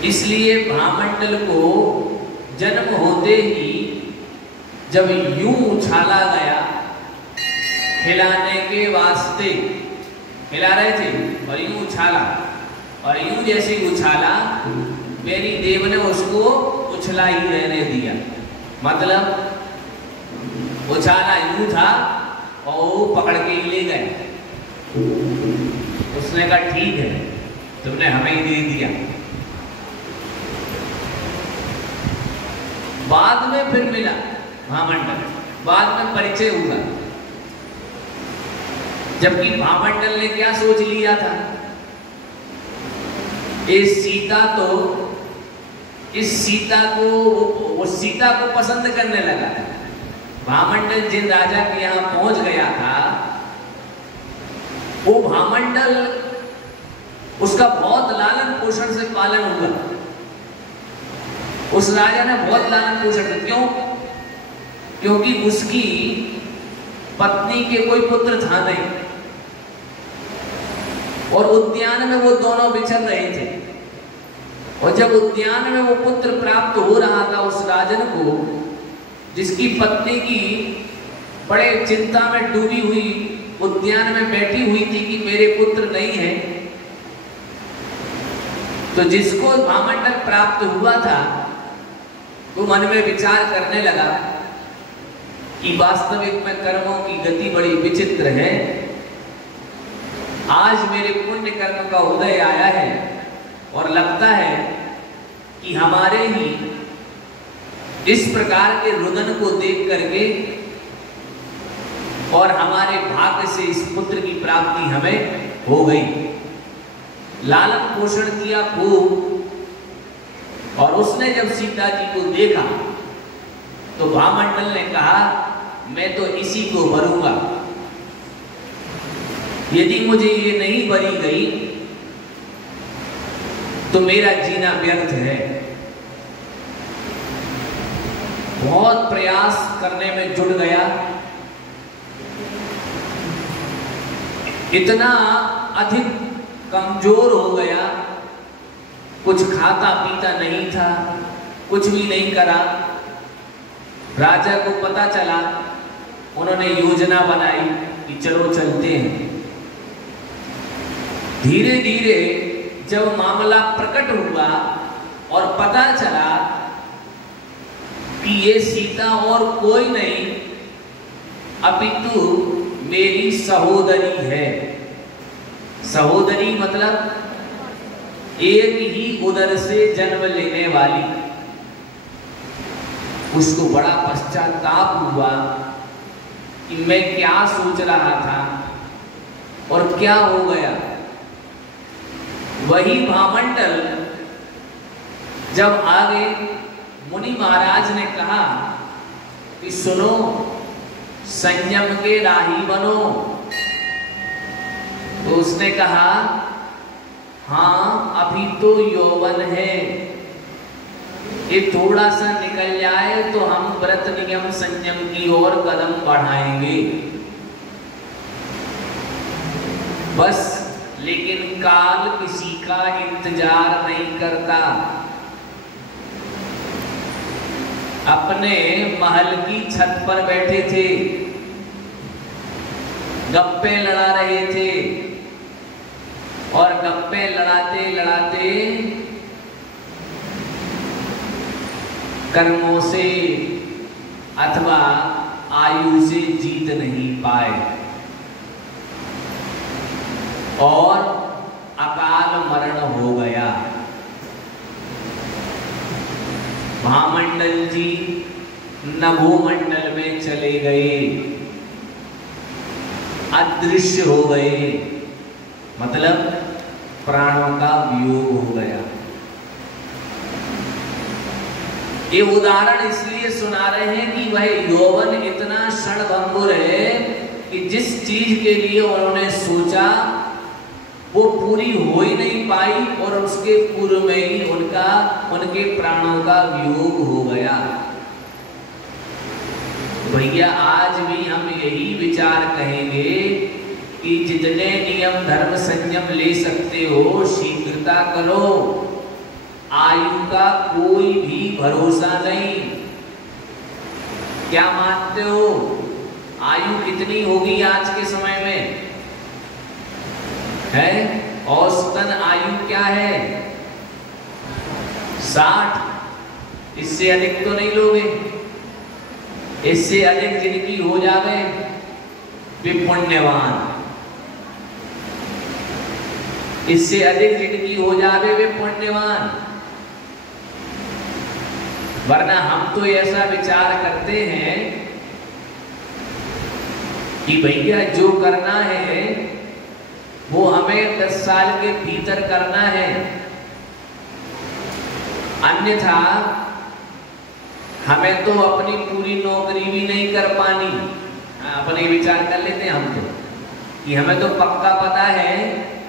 इसलिए भामंडल को जन्म होते ही जब यूं उछाला गया, खिलाने के वास्ते खिला रहे थे और यूं उछाला, और यूं जैसे उछाला बैरी देव ने उसको उछला ही रहने दिया। मतलब उछाला यूं था और वो पकड़ के ही ले गए। उसने कहा ठीक है, तुमने हमें ही दे दिया। बाद में फिर मिला भामंडल, बाद में परिचय हुआ। जबकि भामंडल ने क्या सोच लिया था, इस सीता को वो सीता को पसंद करने लगा। भामंडल जिन राजा के यहां पहुंच गया था, वो भामंडल उसका बहुत लालन पोषण से पालन हुआ। उस राजा ने बहुत लालन पोषण किया। क्यों? क्योंकि उसकी पत्नी के कोई पुत्र था नहीं, और उद्यान में वो दोनों बिछड़ रहे थे। और जब उद्यान में वो पुत्र प्राप्त हो रहा था उस राजन को, जिसकी पत्नी की बड़े चिंता में डूबी हुई उद्यान में बैठी हुई थी कि मेरे पुत्र नहीं है, तो जिसको भामंडल प्राप्त हुआ था वो मन में विचार करने लगा कि वास्तविक में कर्मों की गति बड़ी विचित्र है। आज मेरे पुण्य कर्म का उदय आया है और लगता है कि हमारे ही इस प्रकार के रुदन को देख करके और हमारे भाग्य से इस पुत्र की प्राप्ति हमें हो गई। लालन पोषण किया खूब, और उसने जब सीता जी को देखा तो भामंडल ने कहा मैं तो इसी को वरूंगा। यदि मुझे ये नहीं वरी गई तो मेरा जीना व्यर्थ है। बहुत प्रयास करने में जुट गया, इतना अधिक कमजोर हो गया, कुछ खाता पीता नहीं था, कुछ भी नहीं करा। राजा को पता चला, उन्होंने योजना बनाई कि चलो चलते हैं। धीरे धीरे जब मामला प्रकट हुआ और पता चला कि ये सीता और कोई नहीं अपितु मेरी सहोदरी है। सहोदरी मतलब एक ही उदर से जन्म लेने वाली। उसको बड़ा पश्चाताप हुआ कि मैं क्या सोच रहा था और क्या हो गया। वही भामंडल जब आगे मुनि महाराज ने कहा कि सुनो, संयम के राही बनो, तो उसने कहा हाँ अभी तो यौवन है, ये थोड़ा सा निकल जाए तो हम व्रत नियम संयम की ओर कदम बढ़ाएंगे बस। लेकिन काल किसी का इंतजार नहीं करता। अपने महल की छत पर बैठे थे, गप्पे लड़ा रहे थे, और गप्पे लड़ाते लड़ाते कर्मों से अथवा आयु से जीत नहीं पाए और अकाल मरण हो गया। महामंडल जी नभोमंडल में चले गए, अदृश्य हो गए, मतलब प्राणों का वियोग हो गया। ये उदाहरण इसलिए सुना रहे हैं कि वह यौवन इतना क्षणभंगुर है कि जिस चीज के लिए उन्होंने सोचा वो पूरी हो ही नहीं पाई और उसके पूर्व में ही उनके प्राणों का वियोग हो गया। भैया आज भी हम यही विचार कहेंगे कि जितने नियम धर्म संयम ले सकते हो शीघ्रता करो, आयु का कोई भी भरोसा नहीं। क्या मानते हो आयु कितनी होगी आज के समय में है? औसतन आयु क्या है? 60। इससे अधिक तो नहीं लोगे। इससे अधिक जिंदगी हो जावे वे पुण्यवान, इससे अधिक जिंदगी हो जावे वे पुण्यवान। वरना हम तो ऐसा विचार करते हैं कि भैया जो करना है वो हमें 10 साल के भीतर करना है, अन्यथा हमें तो अपनी पूरी नौकरी भी नहीं कर पानी। अपने विचार कर लेते हैं हम तो कि हमें तो पक्का पता है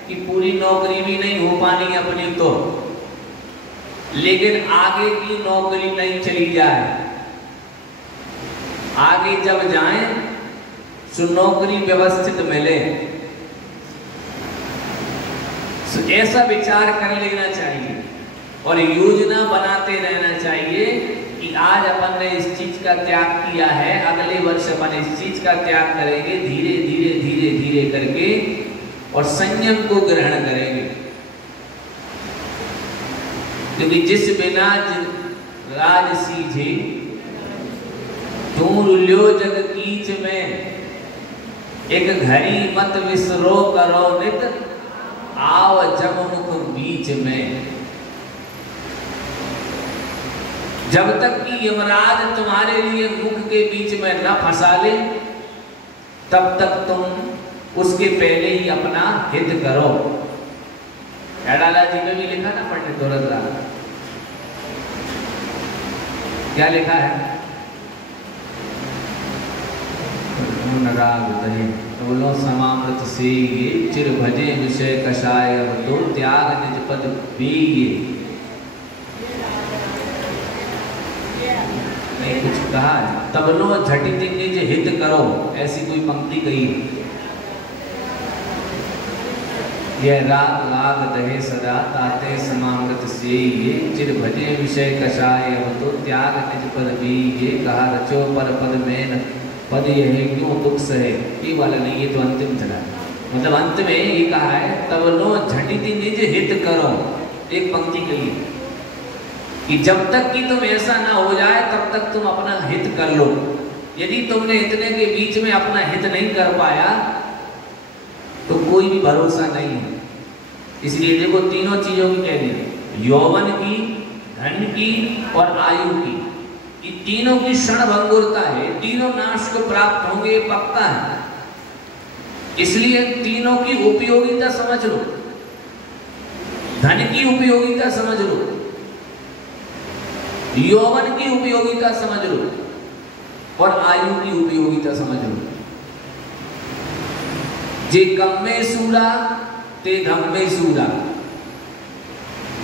कि पूरी नौकरी भी नहीं हो पानी अपनी तो, लेकिन आगे की नौकरी नहीं चली जाए। आगे जब जाएं तो नौकरी व्यवस्थित मिले, तो ऐसा विचार कर लेना चाहिए और योजना बनाते रहना चाहिए कि आज अपन ने इस चीज का त्याग किया है, अगले वर्ष अपन इस चीज का त्याग करेंगे, धीरे धीरे धीरे धीरे करके, और संयम को ग्रहण करेंगे। क्योंकि जिस बिना राज सीझे तू रुल्यो जग कीच में, एक घड़ी मत विसरो करो नित, आव जब मुख बीच में। जब तक कि यमराज तुम्हारे लिए मुख के बीच में न फंसा ले, तब तक तुम उसके पहले ही अपना हित करो। हेडाला जी में भी लिखा ना पंडित दौलतराम, क्या लिखा है? बोलो समामृत से ये चिर भजे विषय कषाय, तो त्याग निज पद बीये। नहीं कुछ कहा है, तब लो झटिति निज हित करो, ऐसी कोई पंक्ति कही। यह राग लाग दहे सदा ताते समामृत से ये चिर भजे विषय कषाय, तो त्याग निज पद बीये। कहा रचो पर पद में न पद यह क्यों दुख सहे, ये वाला नहीं, ये तो अंतिम चला। मतलब अंत में ये कहा है तब लो झटिति निज हित करो, एक पंक्ति कही कि जब तक कि तुम ऐसा ना हो जाए तब तक तुम अपना हित कर लो। यदि तुमने इतने के बीच में अपना हित नहीं कर पाया तो कोई भी भरोसा नहीं है। इसलिए देखो तीनों चीजों की कह दी, यौवन की, धन की और आयु की। ये तीनों की क्षणभंगुरता है, तीनों नाश को प्राप्त होंगे पक्का है। इसलिए तीनों की उपयोगिता समझ लो, धन की उपयोगिता समझ लो, यौवन की उपयोगिता समझ लो और आयु की उपयोगिता समझ लो। जे कम में सूरा ते धम में सूरा।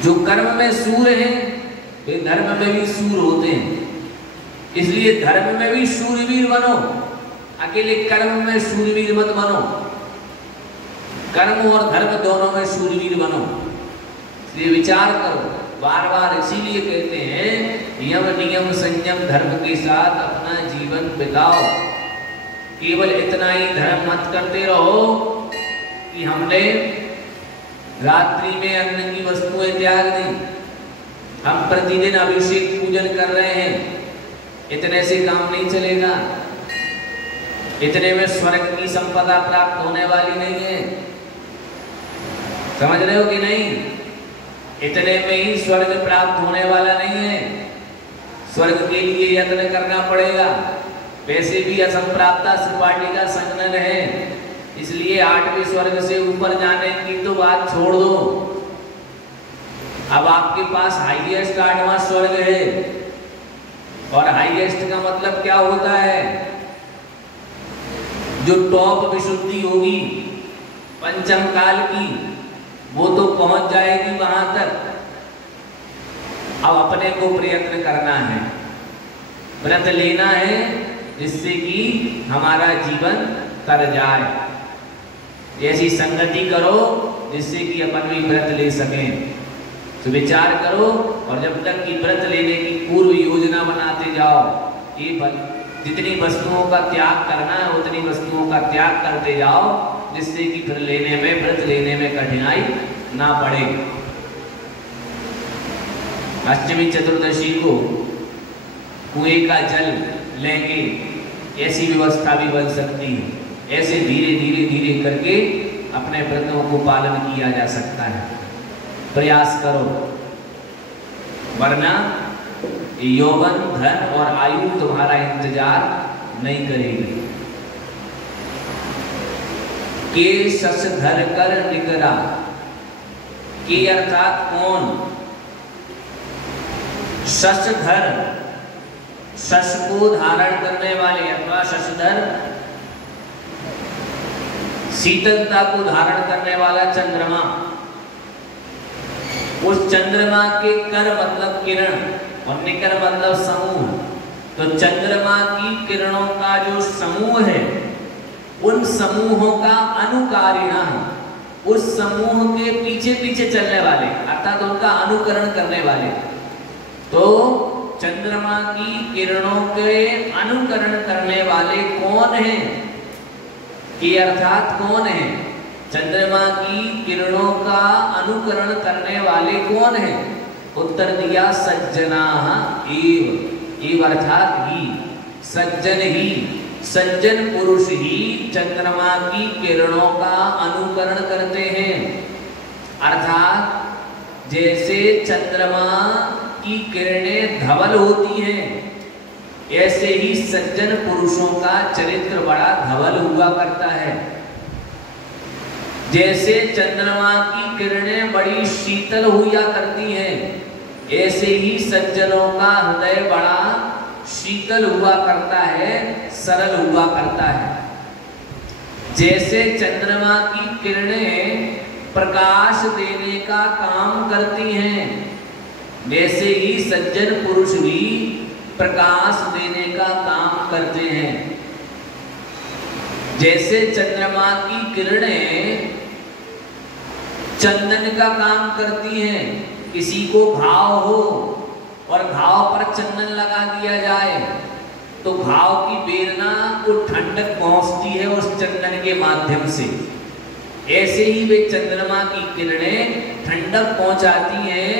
जो कर्म में सूर हैं वे धर्म में भी सूर होते हैं। इसलिए धर्म में भी शूरवीर बनो, अकेले कर्म में शूरवीर मत बनो, कर्म और धर्म दोनों में शूरवीर बनो। इसलिए विचार करो, बार बार इसीलिए कहते हैं यम नियम संयम धर्म के साथ अपना जीवन बिताओ। केवल इतना ही धर्म मत करते रहो कि हमने रात्रि में अन्न की वस्तुएं त्याग दी। हम प्रतिदिन अभिषेक पूजन कर रहे हैं, इतने से काम नहीं चलेगा। इतने में स्वर्ग की संपदा प्राप्त होने वाली नहीं है, समझ रहे हो कि नहीं? इतने में ही स्वर्ग प्राप्त होने वाला नहीं है। स्वर्ग के लिए यत्न करना पड़ेगा। वैसे भी असंप्राप्ता सपाटी का संगन है, इसलिए 8वें स्वर्ग से ऊपर जाने की तो बात छोड़ दो। अब आपके पास हाईएस्ट 8वां स्वर्ग है, और हाईएस्ट का मतलब क्या होता है? जो टॉप विशुद्धि होगी पंचम काल की, वो तो पहुंच जाएगी वहां तक। अब अपने को प्रयत्न करना है, व्रत लेना है, जिससे कि हमारा जीवन तर जाए। ऐसी संगति करो जिससे कि अपन भी व्रत ले सकें। तो विचार करो, और जब तक कि व्रत लेने की पूर्व योजना बनाते जाओ। ये जितनी वस्तुओं का त्याग करना है उतनी वस्तुओं का त्याग करते जाओ, जिससे कि फिर व्रत लेने में कठिनाई ना पड़े। अष्टमी चतुर्दशी को कुएं का जल लेंगे, ऐसी व्यवस्था भी बन सकती है। ऐसे धीरे धीरे धीरे करके अपने व्रतों को पालन किया जा सकता है। प्रयास करो, वरना यौवन, धन और आयु तुम्हारा इंतजार नहीं करेगी। के शश धर कर निकरा, के अर्थात कौन? शशधर, शश को धारण करने वाले अथवा शशधर, शीतलता को धारण करने वाला चंद्रमा। उस चंद्रमा के कर मतलब किरण और निकर मतलब समूह। तो चंद्रमा की किरणों का जो समूह है, उन समूहों का अनुकारिणा, उस समूह के पीछे पीछे चलने वाले, अर्थात उनका अनुकरण करने वाले। तो चंद्रमा की किरणों के अनुकरण करने वाले कौन हैं? कि अर्थात कौन है? चंद्रमा की किरणों का अनुकरण करने वाले कौन है? उत्तर दिया सज्जनाः एव अर्थात ही, सज्जन ही, सज्जन पुरुष ही चंद्रमा की किरणों का अनुकरण करते हैं। अर्थात जैसे चंद्रमा की किरणें धवल होती हैं, ऐसे ही सज्जन पुरुषों का चरित्र बड़ा धवल हुआ करता है। जैसे चंद्रमा की किरणें बड़ी शीतल हुआ करती हैं, ऐसे ही सज्जनों का हृदय बड़ा शीतल हुआ करता है, सरल हुआ करता है। जैसे चंद्रमा की किरणें प्रकाश देने का काम करती हैं, वैसे ही सज्जन पुरुष भी प्रकाश देने का काम करते हैं। जैसे चंद्रमा की किरणें चंदन का काम करती हैं, किसी को घाव हो और घाव पर चंदन लगा दिया जाए तो घाव की बेरना को ठंडक पहुंचती है उस चंदन के माध्यम से। ऐसे ही वे चंद्रमा की किरणें ठंडक पहुंचाती हैं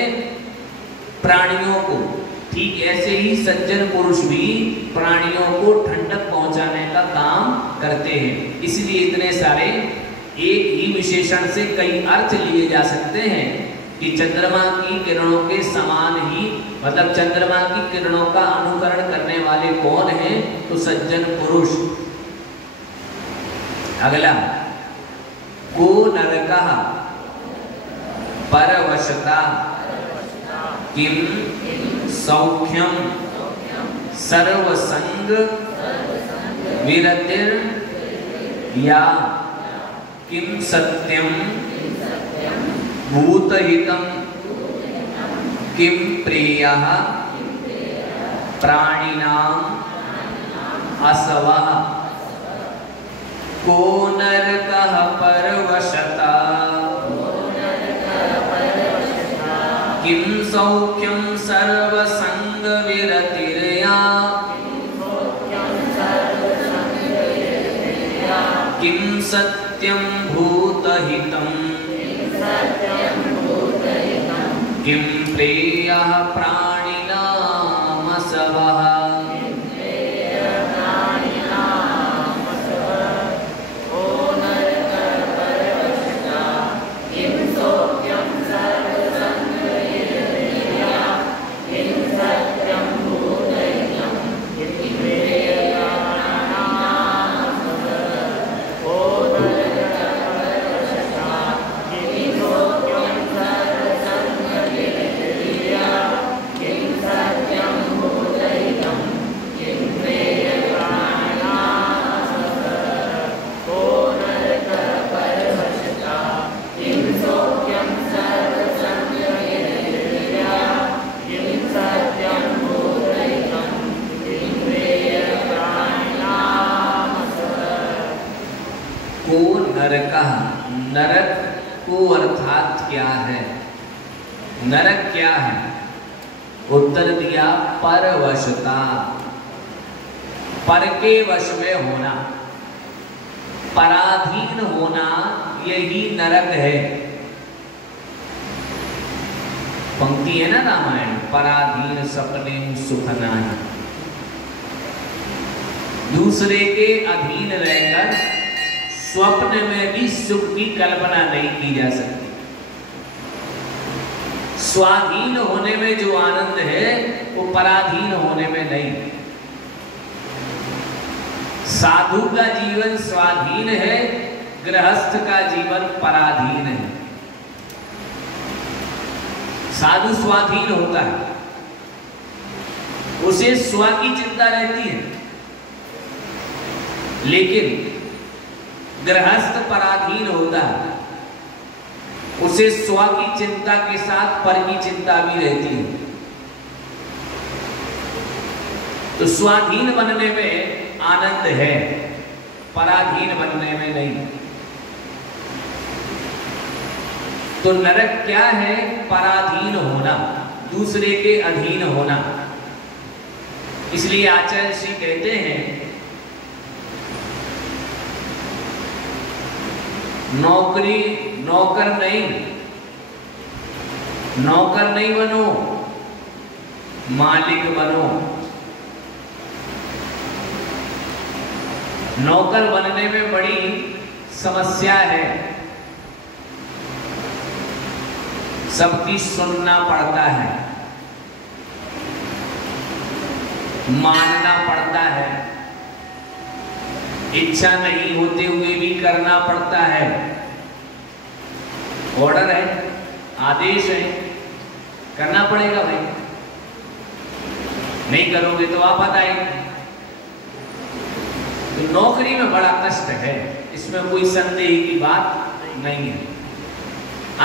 प्राणियों को। ठीक ऐसे ही सज्जन पुरुष भी प्राणियों को ठंडक पहुंचाने का काम करते हैं। इसलिए इतने सारे एक ही विशेषण से कई अर्थ लिए जा सकते हैं कि चंद्रमा की किरणों के समान ही, मतलब चंद्रमा की किरणों का अनुकरण करने वाले कौन हैं? तो सज्जन पुरुष। अगला, को नरकः परवशता किम सौख्यम सर्वसंग विरतिर या किम सत्यम भूतहितम किम प्रियः प्राणिनाम असवः को नरकः परवशता किम सौख्यम सर्वसंग विरतिर्या किम सत्यम भूतहितम किं प्रेयः प्राणिनामसवः नरक को अर्थात क्या है? नरक क्या है? उत्तर दिया परवशता, पर के वश में होना, पराधीन होना, यही नरक है। पंक्ति है ना रामायण, पराधीन सपने सुख नाहि, दूसरे के अधीन रहकर स्वप्न में भी सुख की कल्पना नहीं की जा सकती। स्वाधीन होने में जो आनंद है वो पराधीन होने में नहीं। साधु का जीवन स्वाधीन है, गृहस्थ का जीवन पराधीन है। साधु स्वाधीन होता है, उसे स्व की चिंता रहती है, लेकिन गृहस्थ पराधीन होता है, उसे स्व की चिंता के साथ पर की चिंता भी रहती है। तो स्वाधीन बनने में आनंद है, पराधीन बनने में नहीं। तो नरक क्या है? पराधीन होना, दूसरे के अधीन होना। इसलिए आचार्य श्री कहते हैं, नौकरी नौकर नहीं बनो, मालिक बनो। नौकर बनने में बड़ी समस्या है, सबकी सुनना पड़ता है, मानना पड़ता है, इच्छा नहीं होते हुए भी करना पड़ता है। ऑर्डर है, आदेश है, करना पड़ेगा भाई, नहीं करोगे तो आफत आएगी। तो नौकरी में बड़ा कष्ट है, इसमें कोई संदेह की बात नहीं है,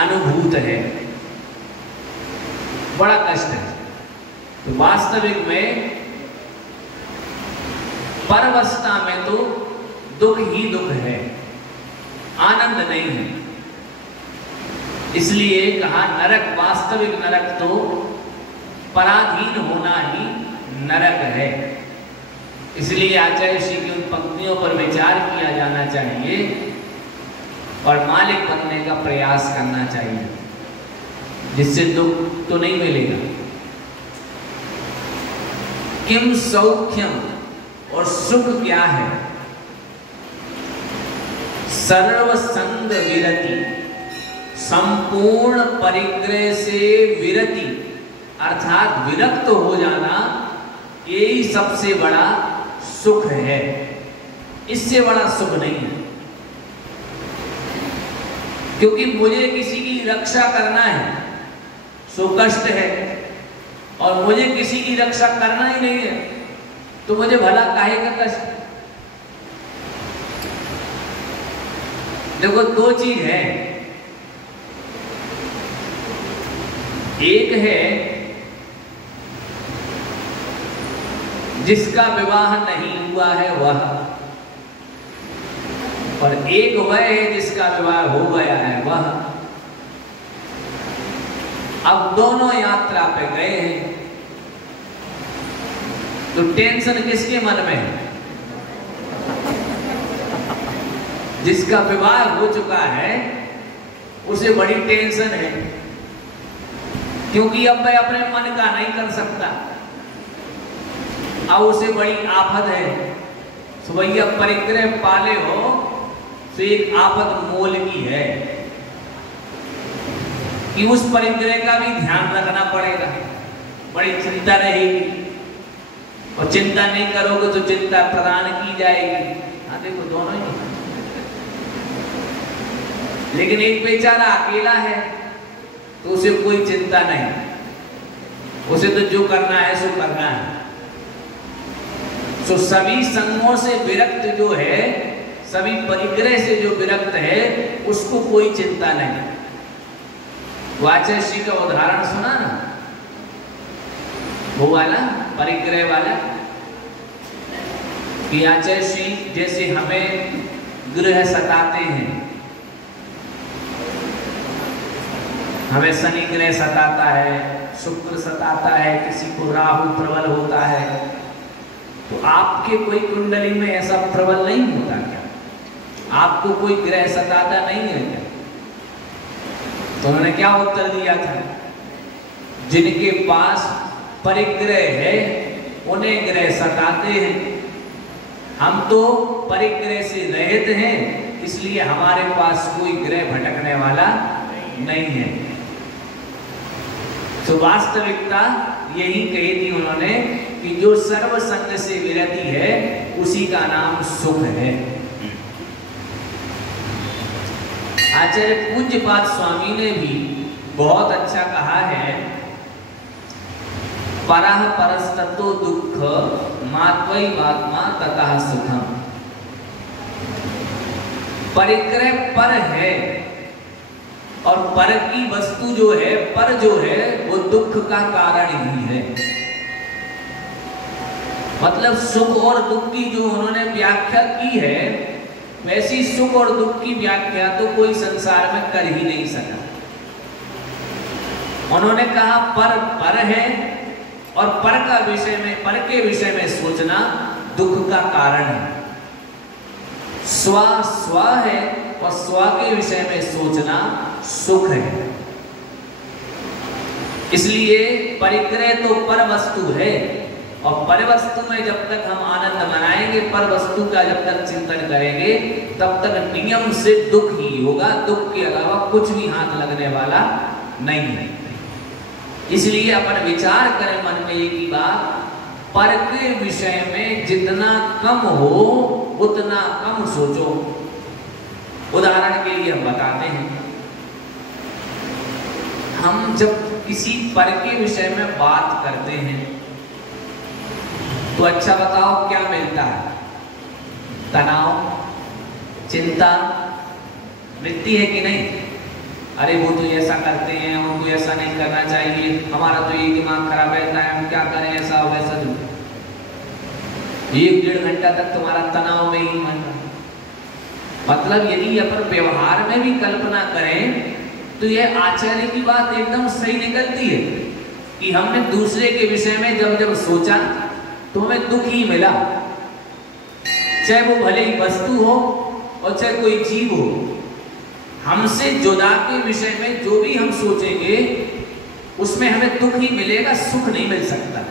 अनुभूत है, बड़ा कष्ट है। तो वास्तविक में परवस्था में तो दुख ही दुख है, आनंद नहीं है। इसलिए कहा नरक, वास्तविक नरक तो पराधीन होना ही नरक है। इसलिए आचार्य श्री की उन पंक्तियों पर विचार किया जाना चाहिए और मालिक बनने का प्रयास करना चाहिए, जिससे दुख तो नहीं मिलेगा। किम सौख्यम, और सुख क्या है? सर्व संग विरति, संपूर्ण परिग्रह से विरति अर्थात विरक्त हो जाना, यही सबसे बड़ा सुख है। इससे बड़ा सुख नहीं है, क्योंकि मुझे किसी की रक्षा करना है सो कष्ट है, और मुझे किसी की रक्षा करना ही नहीं है तो मुझे भला काहे का कष्ट। देखो दो चीज है, एक है जिसका विवाह नहीं हुआ है वह, और एक वह है जिसका विवाह हो गया है वह। अब दोनों यात्रा पे गए हैं, तो टेंशन किसके मन में है? जिसका विवाह हो चुका है उसे बड़ी टेंशन है, क्योंकि अब वह अपने मन का नहीं कर सकता। अब उसे बड़ी आफत है। तो भैया परिग्रह पाले हो तो एक आफत मोल की है कि उस परिग्रह का भी ध्यान रखना पड़ेगा, बड़ी चिंता रहेगी, और चिंता नहीं करोगे तो चिंता प्रदान की जाएगी। हाँ देखो दोनों ही। लेकिन एक बेचारा अकेला है तो उसे कोई चिंता नहीं, उसे तो जो करना है सो करना है। तो सभी संगों से विरक्त जो है, सभी परिग्रह से जो विरक्त है, उसको कोई चिंता नहीं। वाचस्पति का उदाहरण सुना ना, वो वाला परिग्रह वाला, कि वाचस्पति जैसे हमें ग्रह सताते हैं, हमें शनि ग्रह सताता है, शुक्र सताता है, किसी को राहु प्रबल होता है, तो आपके कोई कुंडली में ऐसा प्रबल नहीं होता क्या? आपको कोई ग्रह सताता नहीं है क्या? तो उन्होंने क्या उत्तर दिया था? जिनके पास परिग्रह है उन्हें ग्रह सताते हैं, हम तो परिग्रह से रहित हैं, इसलिए हमारे पास कोई ग्रह भटकने वाला नहीं है। तो वास्तविकता यही कही थी उन्होंने कि जो सर्व संग से विरति है उसी का नाम सुख है। आचार्य पूज्यपाद स्वामी ने भी बहुत अच्छा कहा है, परः परस्ततो दुख मात्वैवात्मा ततः सुखम। परिग्रह पर है और पर की वस्तु जो है, पर जो है वो दुख का कारण ही है। मतलब सुख और दुख की जो उन्होंने व्याख्या की है, वैसी सुख और दुख की व्याख्या तो कोई संसार में कर ही नहीं सका। उन्होंने कहा पर है और पर का विषय में, पर के विषय में सोचना दुख का कारण है। स्व है और स्व के विषय में सोचना सुख है। इसलिए परिग्रह तो पर वस्तु है, और पर वस्तु में जब तक हम आनंद मनाएंगे, पर वस्तु का जब तक चिंतन करेंगे, तब तक नियम से दुख ही होगा। दुख के अलावा कुछ भी हाथ लगने वाला नहीं है। इसलिए अपन विचार करें मन में एक ही बात, पर के विषय में जितना कम हो उतना कम सोचो। उदाहरण के लिए हम बताते हैं, हम जब किसी पर के विषय में बात करते हैं तो अच्छा बताओ क्या मिलता है? तनाव, चिंता मिलती है कि नहीं? अरे वो तो ऐसा करते हैं, उनको ऐसा नहीं करना चाहिए, हमारा तो ये दिमाग खराब रहता है, हम क्या करें, ऐसा हो वैसा हो। 1-1.5 घंटा तक तुम्हारा तनाव में ही मन। मतलब यदि अपन व्यवहार में भी कल्पना करें तो यह आचार्य की बात एकदम सही निकलती है कि हमने दूसरे के विषय में जब जब सोचा तो हमें दुख ही मिला। चाहे वो भले ही वस्तु हो और चाहे कोई जीव हो, हमसे जुदा के विषय में जो भी हम सोचेंगे उसमें हमें दुख ही मिलेगा, सुख नहीं मिल सकता।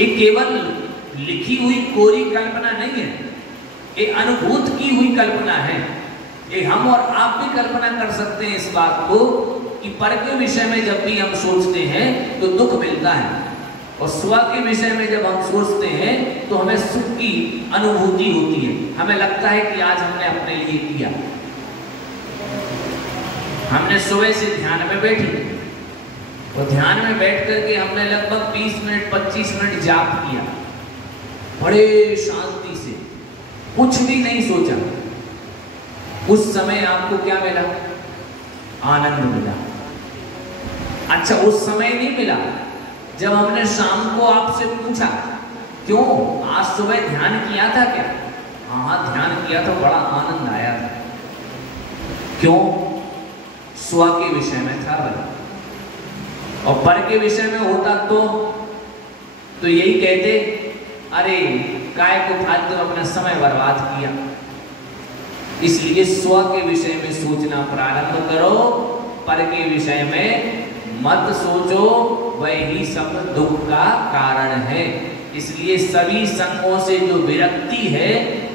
ये केवल लिखी हुई कोरी कल्पना नहीं है, ये अनुभूत की हुई कल्पना है। ये हम और आप भी कल्पना कर सकते हैं इस बात को कि पर के विषय में जब भी हम सोचते हैं तो दुख मिलता है, और स्व के विषय में जब हम सोचते हैं तो हमें सुख की अनुभूति होती है। हमें लगता है कि आज हमने अपने लिए किया। हमने सुबह से ध्यान में बैठी और ध्यान में बैठ करके हमने लगभग 20 मिनट 25 मिनट जाप किया, बड़े शांति से, कुछ भी नहीं सोचा। उस समय आपको क्या मिला? आनंद मिला। अच्छा, उस समय नहीं मिला जब हमने शाम को आपसे पूछा क्यों आज सुबह ध्यान किया था क्या? हाँ ध्यान किया था, बड़ा आनंद आया था। क्यों? स्व के विषय में था बल, और पर के विषय में होता तो यही कहते, अरे काय को फालतू अपना समय बर्बाद किया। इसलिए स्व के विषय में सोचना प्रारंभ करो, पर के विषय में मत सोचो, वही सब दुख का कारण है। इसलिए सभी संगों से जो विरक्ति है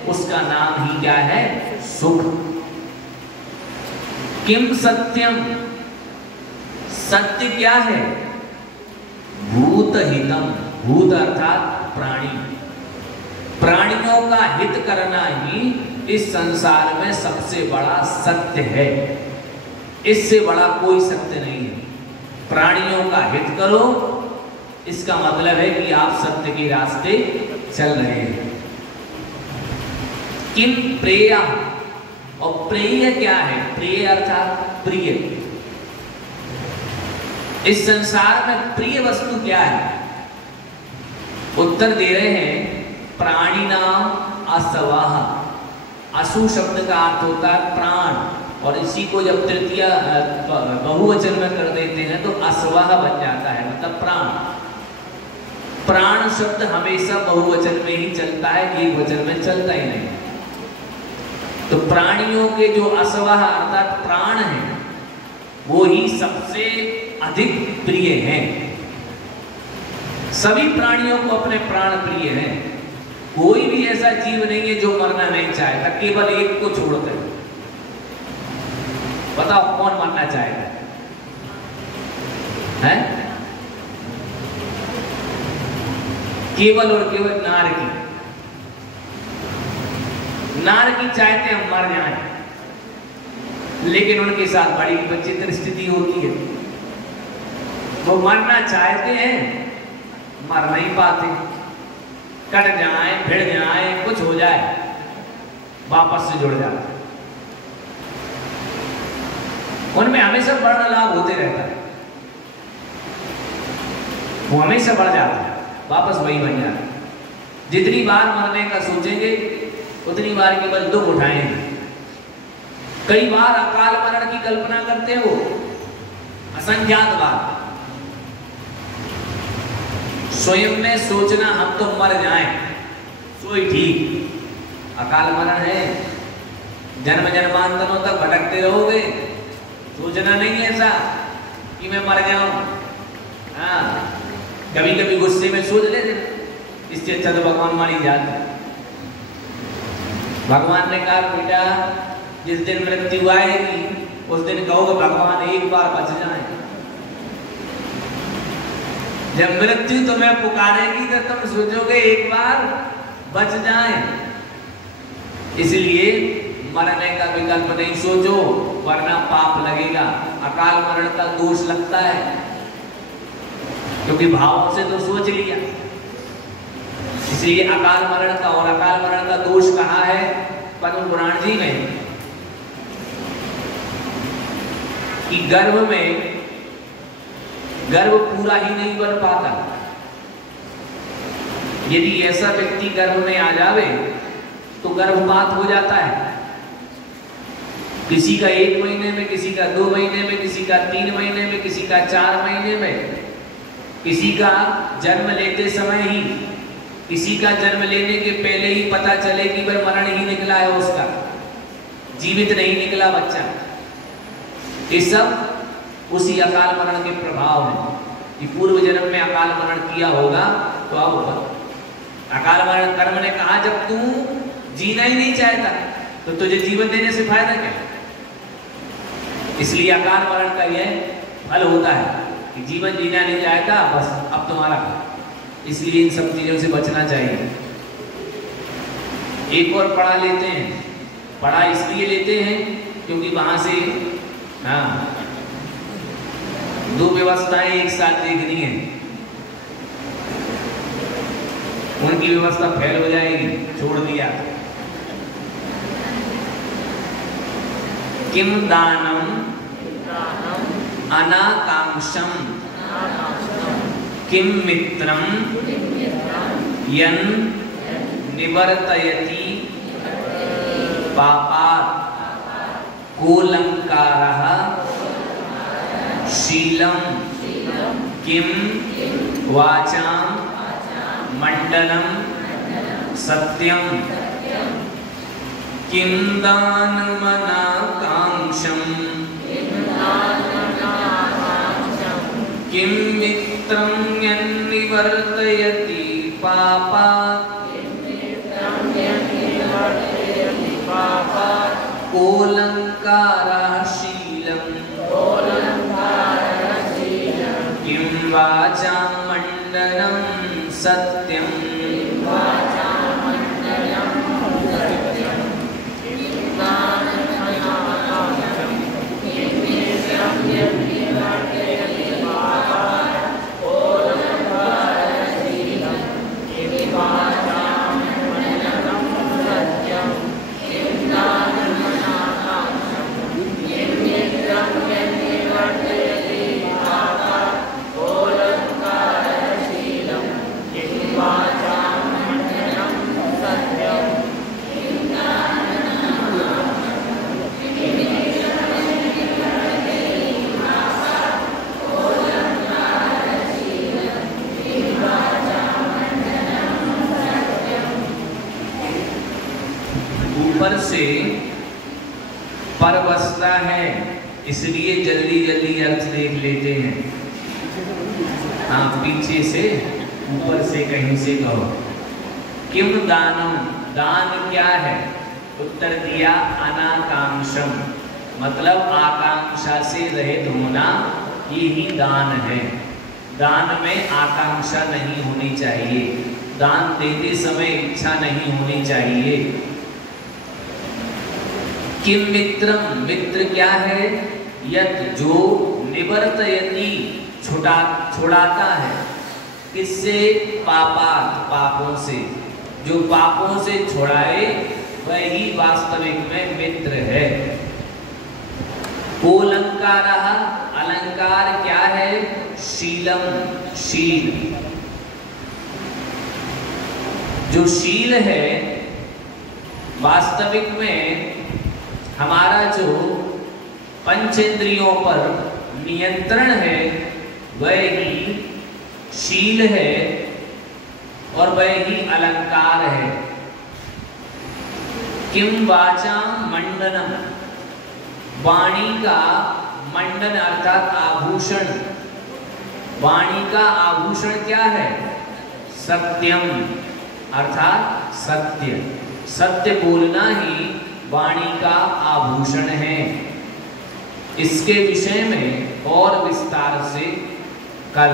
उसका नाम ही क्या है? सुख। किम सत्यम, सत्य क्या है? भूत हितम, भूत अर्थात प्राणी, प्राणियों का हित करना ही इस संसार में सबसे बड़ा सत्य है। इससे बड़ा कोई सत्य नहीं है। प्राणियों का हित करो, इसका मतलब है कि आप सत्य के रास्ते चल रहे हैं। किम प्रेय, और प्रेय क्या है? प्रेय अर्थात प्रिय। इस संसार में प्रिय वस्तु क्या है? उत्तर दे रहे हैं, प्राणी नाम असवाह। असु शब्द का अर्थ होता है प्राण, और इसी को जब तृतीय बहुवचन में कर देते हैं तो असवाह बन जाता है, मतलब प्राण। प्राण शब्द हमेशा बहुवचन में ही चलता है, एक वचन में चलता ही नहीं। तो प्राणियों के जो असवाह अर्थात प्राण हैं, वो ही सबसे अधिक प्रिय हैं। सभी प्राणियों को अपने प्राण प्रिय हैं। कोई भी ऐसा जीव नहीं है जो मरना नहीं चाहता, केवल एक को छोड़कर। बताओ कौन मरना चाहेगा? है? केवल और केवल नारकी। नारकी चाहते हम मर जाएं, लेकिन उनके साथ बड़ी विचित्र स्थिति होती है। वो मरना चाहते हैं, मर नहीं पाते। कट जाए, भिड़ जाए, कुछ हो जाए, वापस से जुड़ जाते। उनमें हमेशा बढ़ना लाभ होते रहता है। वो हमेशा बढ़ जाता है, वापस वही बन जाता है। जितनी बार मरने का सोचेंगे उतनी बार केवल दुख उठाएंगे। कई बार अकाल मरण की कल्पना करते हो, असंख्यात बार। स्वयं में सोचना हम तो मर जाएं, सोई ठीक। अकाल मरण है, जन्म जन्मांतरों तक भटकते रहोगे। सोचना नहीं ऐसा कि मैं मर जाऊं। हाँ, कभी कभी गुस्से में सोच लेते, इससे अच्छा तो भगवान मार ही जाते। भगवान ने कहा, बेटा जिस दिन मृत्यु आएगी उस दिन कहोगे भगवान एक बार बच जाए। जब मृत्यु तुम्हें पुकारेगी तो तुम सोचोगे एक बार बच जाए। इसलिए मरने का विकल्प नहीं सोचो, वरना पाप लगेगा। अकाल मरण का दोष लगता है, क्योंकि भावों से तो सोच लिया। इसलिए अकाल मरण का, और अकाल मरण का दोष कहा है पद्म पुराण जी में, कि गर्भ पूरा ही नहीं बन पाता। यदि ऐसा व्यक्ति गर्भ में आ जावे तो गर्भपात हो जाता है। किसी का 1 महीने में, किसी का 2 महीने में, किसी का 3 महीने में, किसी का 4 महीने में, किसी का जन्म लेते समय ही, किसी का जन्म लेने के पहले ही पता चले कि वह मरण ही निकला है उसका, जीवित नहीं निकला बच्चा। ये सब उसी अकाल मरण के प्रभाव हैं कि पूर्व जन्म में अकाल मरण किया होगा तो अब अकाल मरण कर्म ने कहा, जब तू जीना ही नहीं चाहता तो तुझे जीवन देने से फायदा क्या? इसलिए अकाल मरण का यह फल होता है कि जीवन जीना नहीं चाहता, बस अब तुम्हारा। इसलिए इन सब चीजों से बचना चाहिए। एक और पढ़ा लेते हैं। पढ़ा इसलिए लेते हैं क्योंकि वहां से हाँ 2 व्यवस्थाएं एक साथ देखनी है, उनकी व्यवस्था फेल हो जाएगी। छोड़ दिया। किम दानम अनाकांक्षम किम मित्रम यन निवर्तयति पापात् कोलंकारः शीलम किम वाचाम मंडलम सत्यम किम दानमनाकांक्षम किं मित्रं यन्निवर्तयति पापात् कोऽलङ्कारः शीलं किं वाचां मण्डनं सत्यं ऊपर से पर बसता है, इसलिए जल्दी जल्दी अर्थ देख लेते हैं। हाँ, पीछे से ऊपर से कहीं से कहो। किम दानम, दान क्या है? उत्तर दिया अनाकांक्षम, मतलब आकांक्षा से रहित होना, ये ही दान है। दान में आकांक्षा नहीं होनी चाहिए, दान देते समय इच्छा नहीं होनी चाहिए। किम मित्रम, मित्र क्या है? यत, जो निवर्तयति, छुड़ाता है। किससे? पापात, पापों से। जो पापों से छुड़ाए वही वास्तविक में मित्र है। कोऽलङ्कारः, अलंकार क्या है? शीलम, शील। जो शील है वास्तविक में हमारा जो पंचेंद्रियों पर नियंत्रण है वह ही शील है और वह ही अलंकार है। किम वाचां मंडनम, वाणी का मंडन अर्थात आभूषण। वाणी का आभूषण क्या है? सत्यम, अर्थात सत्य। सत्य बोलना ही वाणी का आभूषण है। इसके विषय में और विस्तार से कल